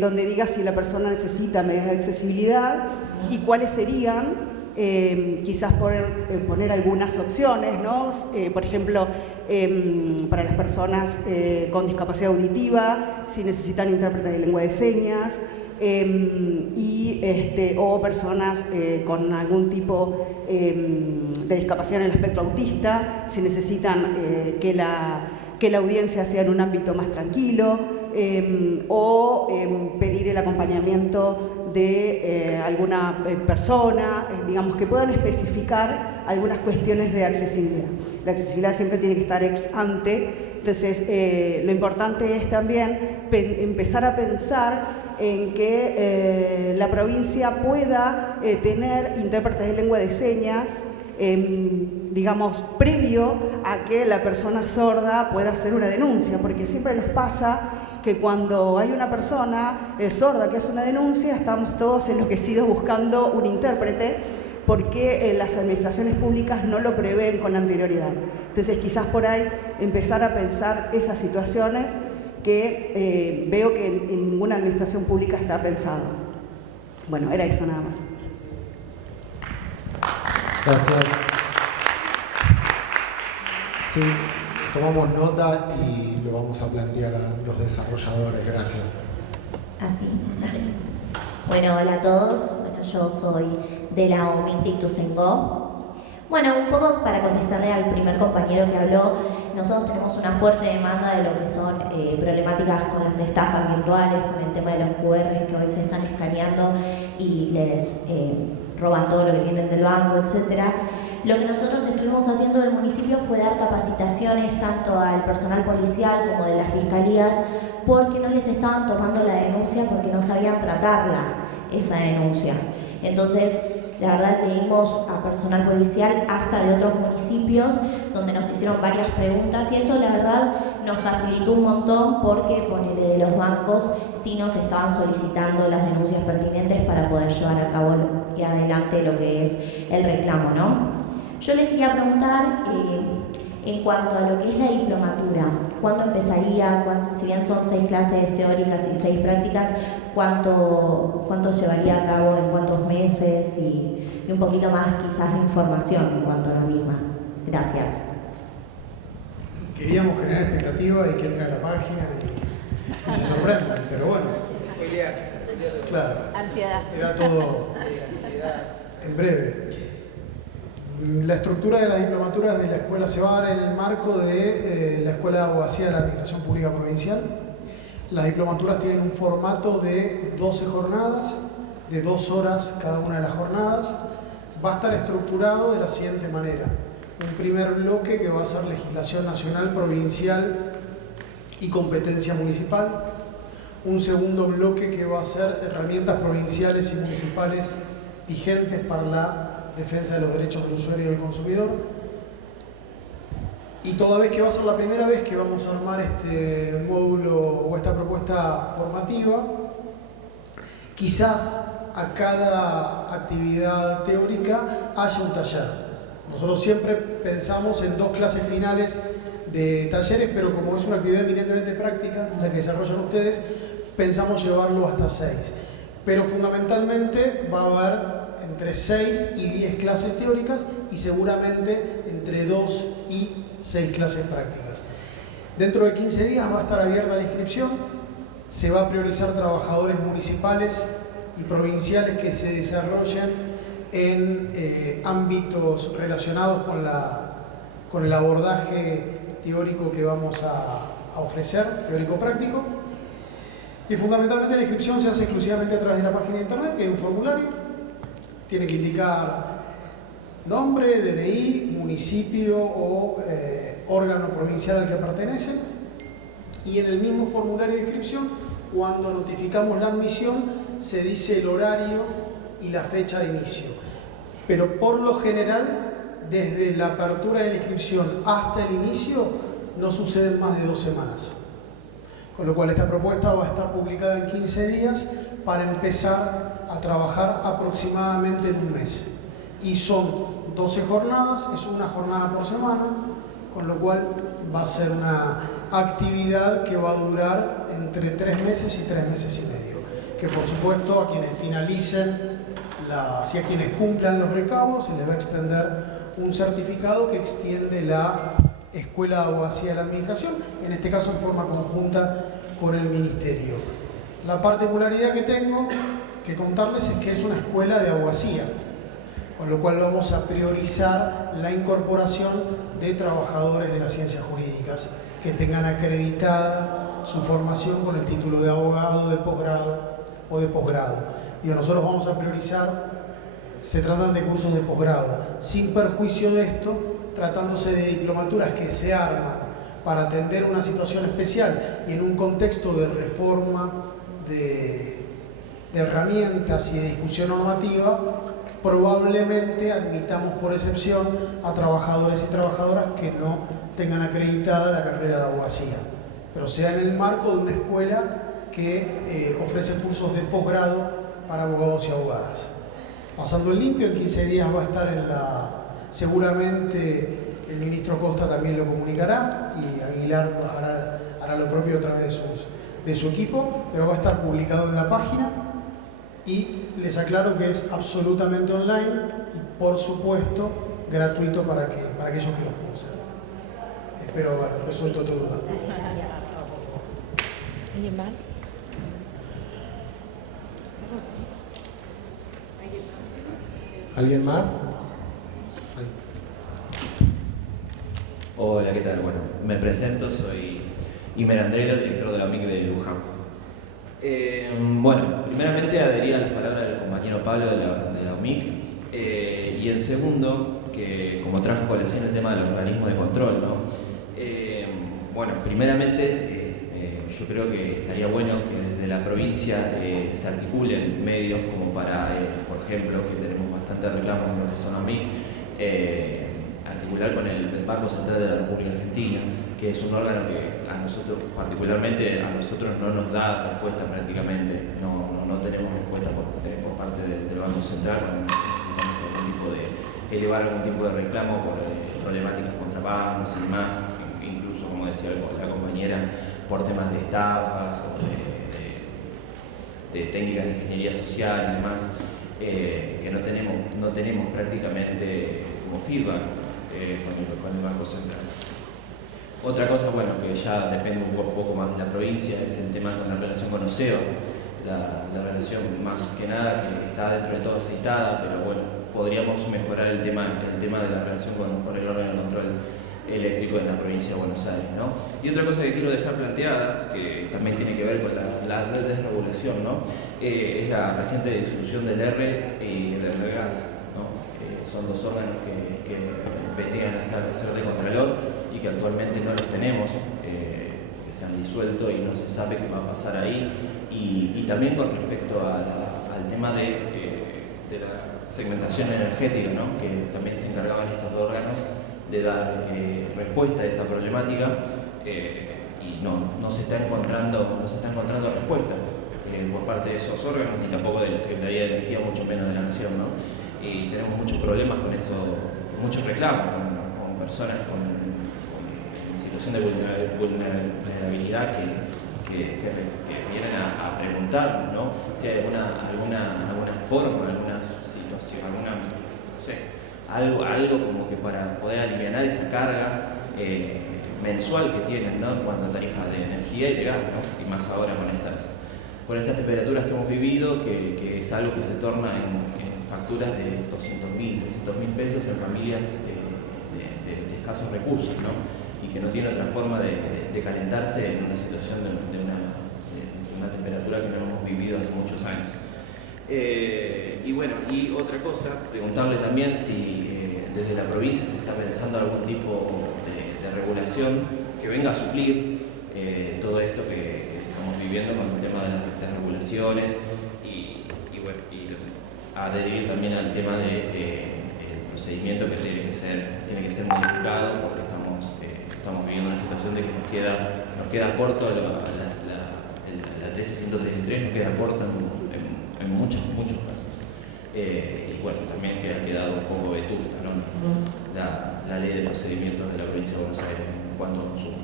donde diga si la persona necesita medidas de accesibilidad y cuáles serían, quizás poner algunas opciones, ¿no? Por ejemplo, para las personas con discapacidad auditiva, si necesitan intérpretes de lengua de señas, o personas con algún tipo de discapacidad en el espectro autista, si necesitan que la audiencia sea en un ámbito más tranquilo, o pedir el acompañamiento de alguna persona, digamos, que puedan especificar algunas cuestiones de accesibilidad. La accesibilidad siempre tiene que estar ex ante, entonces lo importante es también empezar a pensar en que la provincia pueda tener intérpretes de lengua de señas, digamos, previo a que la persona sorda pueda hacer una denuncia, porque siempre nos pasa que cuando hay una persona sorda que hace una denuncia, estamos todos enloquecidos buscando un intérprete, porque las administraciones públicas no lo prevén con anterioridad. Entonces, quizás por ahí empezar a pensar esas situaciones que veo que en ninguna administración pública está pensado. Bueno, era eso nada más. Gracias. Sí, tomamos nota y lo vamos a plantear a los desarrolladores. Gracias. Así. Bueno, hola a todos. Bueno, yo soy de la OMIC de Ituzaingó. Bueno, un poco para contestarle al primer compañero que habló, nosotros tenemos una fuerte demanda de lo que son problemáticas con las estafas virtuales, con el tema de los QRs que hoy se están escaneando y les roban todo lo que tienen del banco, etc. Lo que nosotros estuvimos haciendo del municipio fue dar capacitaciones tanto al personal policial como de las fiscalías, porque no les estaban tomando la denuncia porque no sabían tratarla, esa denuncia. Entonces, la verdad, leímos a personal policial hasta de otros municipios donde nos hicieron varias preguntas y eso, la verdad, nos facilitó un montón porque, ponele, de los bancos sí nos estaban solicitando las denuncias pertinentes para poder llevar a cabo y adelante lo que es el reclamo, ¿no? Yo les quería preguntar, en cuanto a lo que es la diplomatura, ¿cuándo empezaría? Si bien son 6 clases teóricas y 6 prácticas, ¿cuánto llevaría a cabo, en cuántos meses? Y un poquito más quizás de información en cuanto a la misma. Gracias. Queríamos generar expectativa y que entre a la página y se sorprendan, pero bueno. Claro. Ansiedad. Era todo en breve. La estructura de las diplomaturas de la escuela se va a dar en el marco de la Escuela de Abogacía de la Administración Pública Provincial. Las diplomaturas tienen un formato de 12 jornadas, de 2 horas cada una de las jornadas. Va a estar estructurado de la siguiente manera. Un primer bloque que va a ser legislación nacional, provincial y competencia municipal. Un segundo bloque que va a ser herramientas provinciales y municipales vigentes para la defensa de los derechos del usuario y del consumidor. Y toda vez que va a ser la primera vez que vamos a armar este módulo o esta propuesta formativa, quizás a cada actividad teórica haya un taller. Nosotros siempre pensamos en 2 clases finales de talleres, pero como es una actividad eminentemente práctica, la que desarrollan ustedes, pensamos llevarlo hasta 6. Pero fundamentalmente va a haber entre 6 y 10 clases teóricas y seguramente entre 2 y 6 clases prácticas. Dentro de 15 días va a estar abierta la inscripción, se va a priorizar trabajadores municipales y provinciales que se desarrollen en ámbitos relacionados con el abordaje teórico que vamos a ofrecer, teórico-práctico. Y fundamentalmente la inscripción se hace exclusivamente a través de la página de internet, que hay un formulario. Tiene que indicar nombre, DNI, municipio o órgano provincial al que pertenece. Y en el mismo formulario de inscripción, cuando notificamos la admisión, se dice el horario y la fecha de inicio. Pero por lo general, desde la apertura de la inscripción hasta el inicio, no suceden más de 2 semanas. Con lo cual esta propuesta va a estar publicada en 15 días para empezar a trabajar aproximadamente en un mes. Y son 12 jornadas, es una jornada por semana, con lo cual va a ser una actividad que va a durar entre 3 meses y 3 meses y medio. Que por supuesto a quienes finalicen, a quienes cumplan los recaudos, se les va a extender un certificado que extiende la Escuela de Abogacía de la Administración, en este caso en forma conjunta con el Ministerio. La particularidad que tengo que contarles es que es una escuela de abogacía, con lo cual vamos a priorizar la incorporación de trabajadores de las ciencias jurídicas que tengan acreditada su formación con el título de abogado, de posgrado o de posgrado. Y nosotros vamos a priorizar, se tratan de cursos de posgrado, sin perjuicio de esto, tratándose de diplomaturas que se arman para atender una situación especial y en un contexto de reforma de herramientas y de discusión normativa, probablemente admitamos por excepción a trabajadores y trabajadoras que no tengan acreditada la carrera de abogacía, pero sea en el marco de una escuela que ofrece cursos de posgrado para abogados y abogadas. Pasando el limpio, en 15 días va a estar seguramente el ministro Costa también lo comunicará y Aguilar hará lo propio a través de su equipo, pero va a estar publicado en la página y les aclaro que es absolutamente online y por supuesto gratuito para aquellos que los cursen. Espero haber resuelto tu duda. ¿Alguien más? ¿Alguien más? Hola, ¿qué tal? Bueno, me presento, soy Imer Andrelo, director de la OMIC de Luján. Bueno, primeramente adhería a las palabras del compañero Pablo de la OMIC y en segundo, que como trajo a colación el tema del organismo de control, ¿no? Bueno, primeramente yo creo que estaría bueno que desde la provincia se articulen medios como para, por ejemplo, que tenemos bastante reclamos en lo que son OMIC, articular con el Banco Central de la República Argentina, que es un órgano que a nosotros, particularmente a nosotros, no nos da respuesta prácticamente, no tenemos respuesta por parte del Banco Central cuando necesitamos algún tipo de elevar algún tipo de reclamo por problemáticas contra bancos y demás, incluso, como decía la compañera, por temas de estafas o de técnicas de ingeniería social y demás, que no tenemos prácticamente como feedback con el Banco Central. Otra cosa, bueno, que ya depende un poco más de la provincia, es el tema con la relación con OSEO, la relación más que nada que está dentro de todo aceitada, pero bueno, podríamos mejorar el tema de la relación con el órgano de control eléctrico en la provincia de Buenos Aires, ¿no? Y otra cosa que quiero dejar planteada, que también tiene que ver con la red de regulación, ¿no? Es la reciente disolución del R y del RGAS, ¿no? Son dos órganos que vendrían a ser de Contralor y que actualmente no los tenemos, que se han disuelto y no se sabe qué va a pasar ahí. Y también con respecto al tema de la segmentación energética, ¿no? Que también se encargaban estos dos órganos de dar respuesta a esa problemática y no se está encontrando respuesta por parte de esos órganos, ni tampoco de la Secretaría de Energía, mucho menos de la Nación, ¿no? Y tenemos muchos problemas con eso, muchos reclamos con personas con situación de vulnerabilidad que vienen a preguntarnos, ¿no? Si hay alguna forma, alguna situación, no sé, algo como que para poder aliviar esa carga mensual que tienen, ¿no? En cuanto a tarifas de energía y de gas, ¿no? Y más ahora con estas temperaturas que hemos vivido, que es algo que se torna en facturas de 200.000, 300.000 pesos en familias de escasos recursos, ¿no? Y que no tiene otra forma de calentarse en una situación de una temperatura que no hemos vivido hace muchos años. Y bueno, y otra cosa, preguntarle también si desde la provincia se está pensando algún tipo de regulación que venga a suplir todo esto que estamos viviendo con el tema de las regulaciones y bueno, y adherir también al tema del procedimiento que tiene que ser modificado porque estamos viviendo una situación de que nos queda corto la 13.133, nos queda corto en muchos casos. Y bueno, también que ha quedado un poco vetusta, ¿no? La ley de procedimientos de la provincia de Buenos Aires en cuanto a consumo.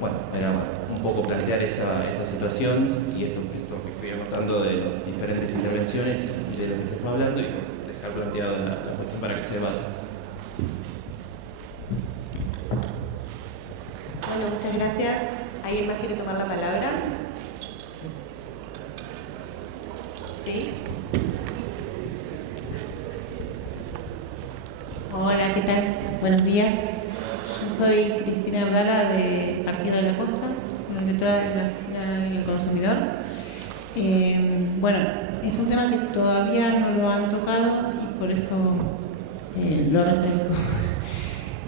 Bueno, era un poco plantear esta situación y esto que fui anotando de las diferentes intervenciones y de lo que se fue hablando y dejar planteada la cuestión para que se debata. Bueno, muchas gracias. ¿Alguien más quiere tomar la palabra? Hola, ¿qué tal? Buenos días. Yo soy Cristina Abdala del Partido de la Costa, la directora de la Oficina del Consumidor. Bueno, es un tema que todavía no lo han tocado y por eso lo refresco.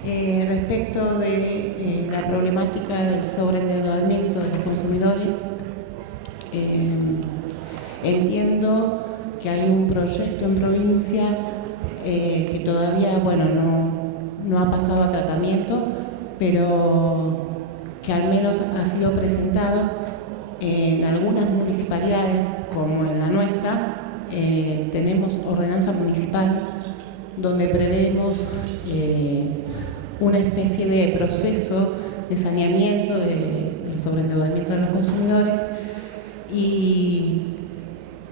Respecto de la problemática del sobreendeudamiento de los consumidores, entiendo que hay un proyecto en provincia que todavía, bueno, no ha pasado a tratamiento, pero que al menos ha sido presentado en algunas municipalidades, como en la nuestra. Tenemos ordenanza municipal donde prevemos una especie de proceso de saneamiento del sobreendeudamiento de los consumidores y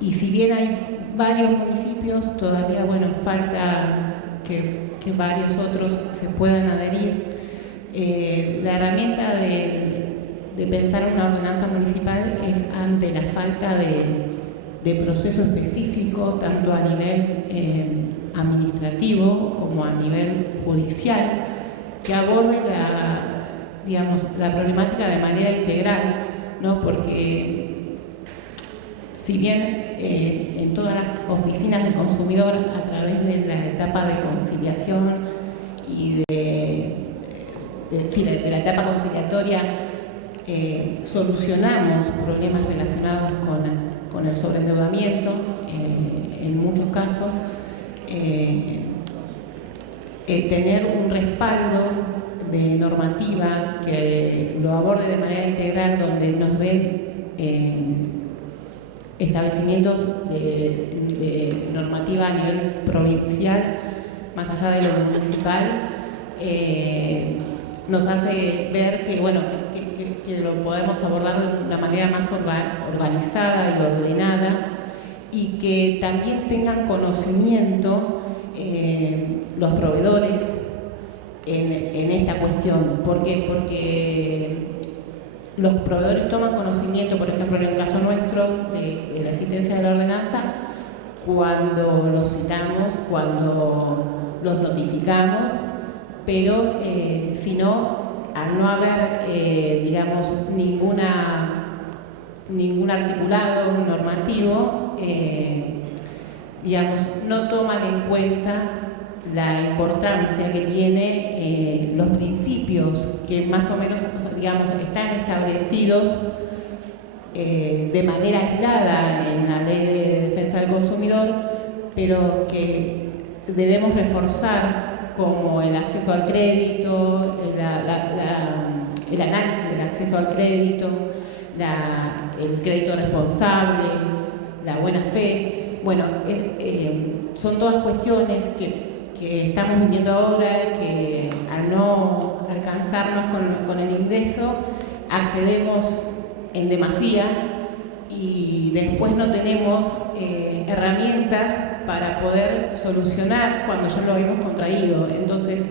si bien hay varios municipios, todavía, bueno, falta que varios otros se puedan adherir. La herramienta de pensar una ordenanza municipal es ante la falta de proceso específico, tanto a nivel administrativo como a nivel judicial, que aborde la problemática de manera integral, ¿no? Porque si bien en todas las oficinas del consumidor, a través de la etapa de conciliación y de la etapa conciliatoria, solucionamos problemas relacionados con el sobreendeudamiento, en muchos casos, tener un respaldo de normativa que lo aborde de manera integral, donde nos dé establecimientos de normativa a nivel provincial, más allá de lo municipal, nos hace ver que, bueno, que lo podemos abordar de una manera más organizada y ordenada, y que también tengan conocimiento los proveedores en esta cuestión. ¿Por qué? Porque los proveedores toman conocimiento, por ejemplo, en el caso nuestro, de la existencia de la ordenanza, cuando los citamos, cuando los notificamos, pero si no, al no haber, digamos, ningún articulado normativo, digamos, no toman en cuenta la importancia que tiene los principios que más o menos, digamos, están establecidos de manera aislada en la Ley de Defensa del Consumidor, pero que debemos reforzar, como el acceso al crédito, el análisis del acceso al crédito, el crédito responsable, la buena fe. Bueno, son todas cuestiones que estamos viviendo ahora, que al no alcanzarnos con el ingreso, accedemos en demasía y después no tenemos herramientas para poder solucionar cuando ya lo habíamos contraído. Entonces,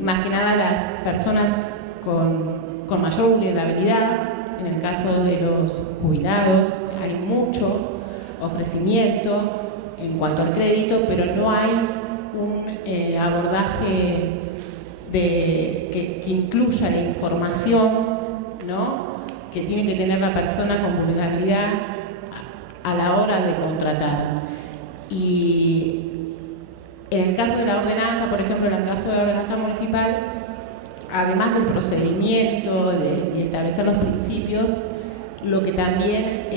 más que nada las personas con mayor vulnerabilidad, en el caso de los jubilados, hay mucho ofrecimiento en cuanto al crédito, pero no hay un abordaje que incluya la información, ¿no?, que tiene que tener la persona con vulnerabilidad a la hora de contratar. Y en el caso de la ordenanza, por ejemplo, en el caso de la ordenanza municipal, además del procedimiento y establecer los principios, lo que también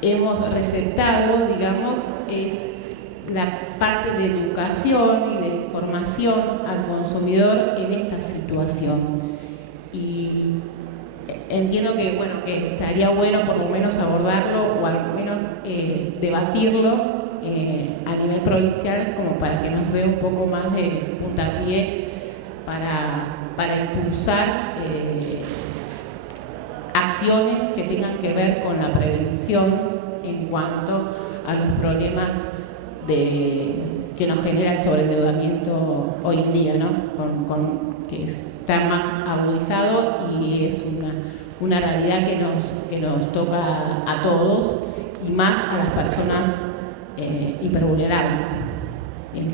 hemos receptado, digamos, es la parte de educación y de información al consumidor en esta situación. Y entiendo que, bueno, que estaría bueno por lo menos abordarlo o al menos debatirlo a nivel provincial, como para que nos dé un poco más de puntapié para impulsar acciones que tengan que ver con la prevención en cuanto a los problemas que nos genera el sobreendeudamiento hoy en día, ¿no? Que está más agudizado y es una realidad que nos toca a todos y más a las personas hipervulnerables. Bien.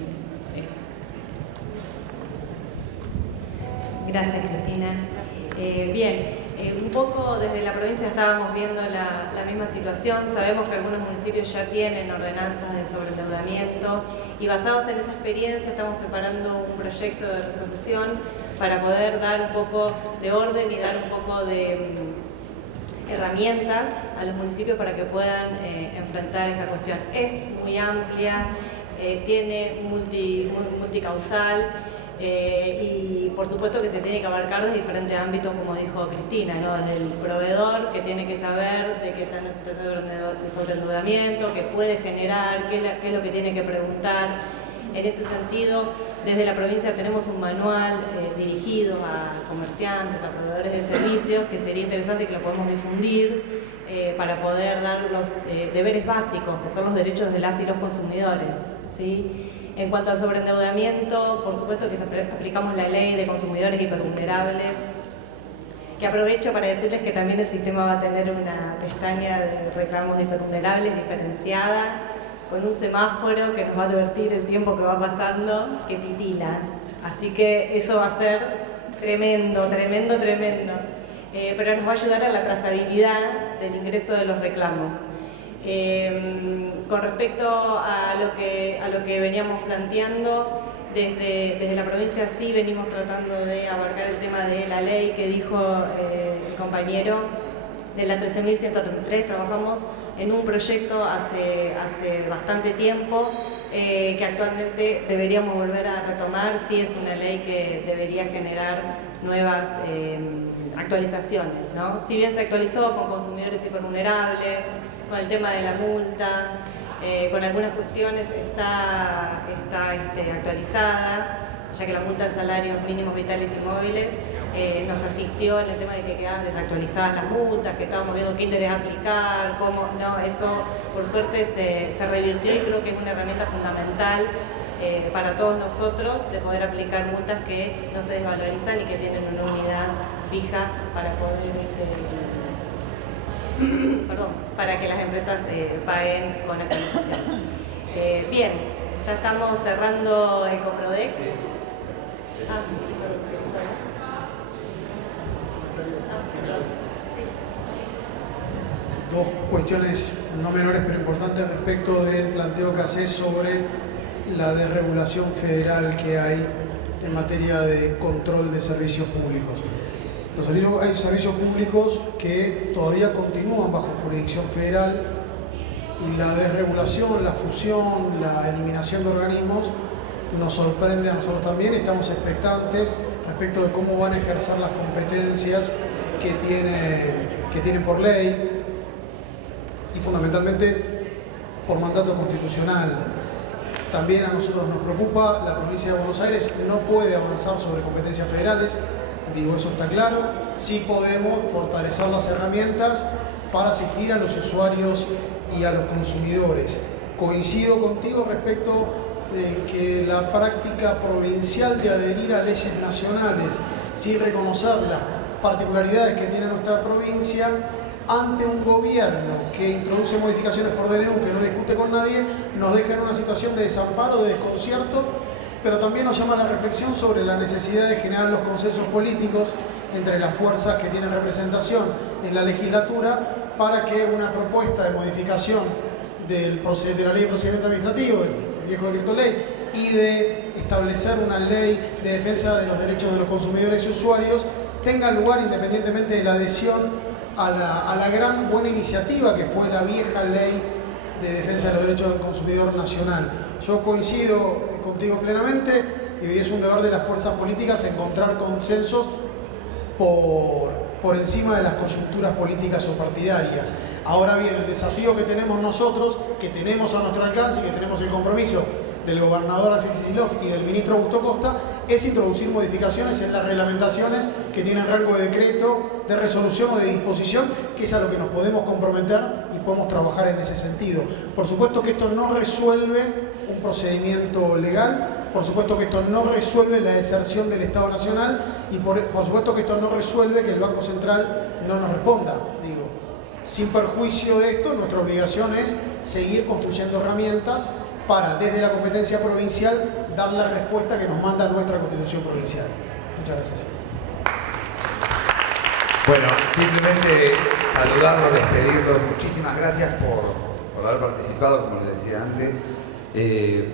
Gracias, Cristina. Un poco desde la provincia estábamos viendo la misma situación. Sabemos que algunos municipios ya tienen ordenanzas de sobreendeudamiento y basados en esa experiencia estamos preparando un proyecto de resolución para poder dar un poco de orden y dar un poco de herramientas a los municipios para que puedan enfrentar esta cuestión. Es muy amplia, tiene multicausal. Y por supuesto que se tiene que abarcar desde diferentes ámbitos, como dijo Cristina, ¿no? Desde el proveedor, que tiene que saber de que está en una situación de sobreendeudamiento, que puede generar, qué es lo que tiene que preguntar. En ese sentido, desde la provincia tenemos un manual dirigido a comerciantes, a proveedores de servicios, que sería interesante que lo podamos difundir para poder dar los deberes básicos, que son los derechos de las y los consumidores, ¿sí? En cuanto al sobreendeudamiento, por supuesto que aplicamos la ley de consumidores hipervulnerables, que aprovecho para decirles que también el sistema va a tener una pestaña de reclamos hipervulnerables diferenciada, con un semáforo que nos va a advertir el tiempo que va pasando, que titila. Así que eso va a ser tremendo, tremendo, tremendo. Pero nos va a ayudar a la trazabilidad del ingreso de los reclamos. Con respecto a lo que veníamos planteando, desde la provincia sí venimos tratando de abarcar el tema de la ley que dijo el compañero de la 13.133. Trabajamos en un proyecto hace bastante tiempo que actualmente deberíamos volver a retomar. Sí, es una ley que debería generar nuevas actualizaciones, ¿no? Si bien se actualizó con consumidores hipervulnerables, con el tema de la multa, con algunas cuestiones está actualizada, ya que la multa en salarios mínimos vitales y móviles nos asistió en el tema de que quedaban desactualizadas las multas, que estábamos viendo qué interés aplicar, cómo, no, eso por suerte se revirtió y creo que es una herramienta fundamental para todos nosotros de poder aplicar multas que no se desvalorizan y que tienen una unidad fija para poder para que las empresas paguen con actualización. Bien, ya estamos cerrando el Comprodec. Dos cuestiones no menores pero importantes respecto del planteo que hace sobre la desregulación federal que hay en materia de control de servicios públicos. Hay servicios públicos que todavía continúan bajo jurisdicción federal y la desregulación, la fusión, la eliminación de organismos nos sorprende a nosotros también. Estamos expectantes respecto de cómo van a ejercer las competencias que tienen por ley y fundamentalmente por mandato constitucional. También a nosotros nos preocupa, la provincia de Buenos Aires no puede avanzar sobre competencias federales. Digo, eso está claro. Sí podemos fortalecer las herramientas para asistir a los usuarios y a los consumidores. Coincido contigo respecto de que la práctica provincial de adherir a leyes nacionales sin reconocer las particularidades que tiene nuestra provincia ante un gobierno que introduce modificaciones por DNU que no discute con nadie, nos deja en una situación de desamparo, de desconcierto, pero también nos llama a la reflexión sobre la necesidad de generar los consensos políticos entre las fuerzas que tienen representación en la legislatura para que una propuesta de modificación de la ley de procedimiento administrativo, del viejo decreto ley, y de establecer una ley de defensa de los derechos de los consumidores y usuarios tenga lugar independientemente de la adhesión a la gran buena iniciativa que fue la vieja ley de defensa de los derechos del consumidor nacional. Yo coincido contigo plenamente y hoy es un deber de las fuerzas políticas encontrar consensos por encima de las coyunturas políticas o partidarias. Ahora bien, el desafío que tenemos nosotros, que tenemos a nuestro alcance y que tenemos el compromiso del gobernador Axel Kicillof y del ministro Augusto Costa, es introducir modificaciones en las reglamentaciones que tienen rango de decreto, de resolución o de disposición, que es a lo que nos podemos comprometer y podemos trabajar en ese sentido. Por supuesto que esto no resuelve un procedimiento legal, por supuesto que esto no resuelve la deserción del Estado Nacional y por supuesto que esto no resuelve que el Banco Central no nos responda. Digo, sin perjuicio de esto, nuestra obligación es seguir construyendo herramientas para, desde la competencia provincial, dar la respuesta que nos manda nuestra Constitución provincial. Muchas gracias. Bueno, simplemente saludarlos, despedirlos. Muchísimas gracias por haber participado, como les decía antes.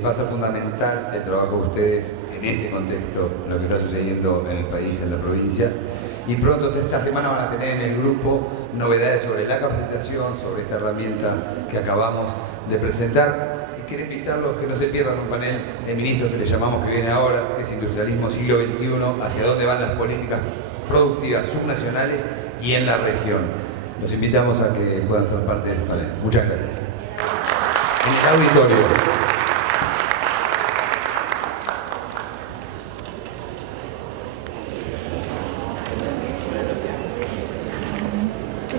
Va a ser fundamental el trabajo de ustedes en este contexto, lo que está sucediendo en el país, en la provincia. Y pronto, esta semana, van a tener en el grupo novedades sobre la capacitación, sobre esta herramienta que acabamos de presentar. Y quiero invitarlos que no se pierdan un panel de ministros que le llamamos, que viene ahora, que es Industrialismo Siglo XXI, hacia dónde van las políticas productivas subnacionales y en la región. Los invitamos a que puedan ser parte de ese panel. Muchas gracias. En el auditorio.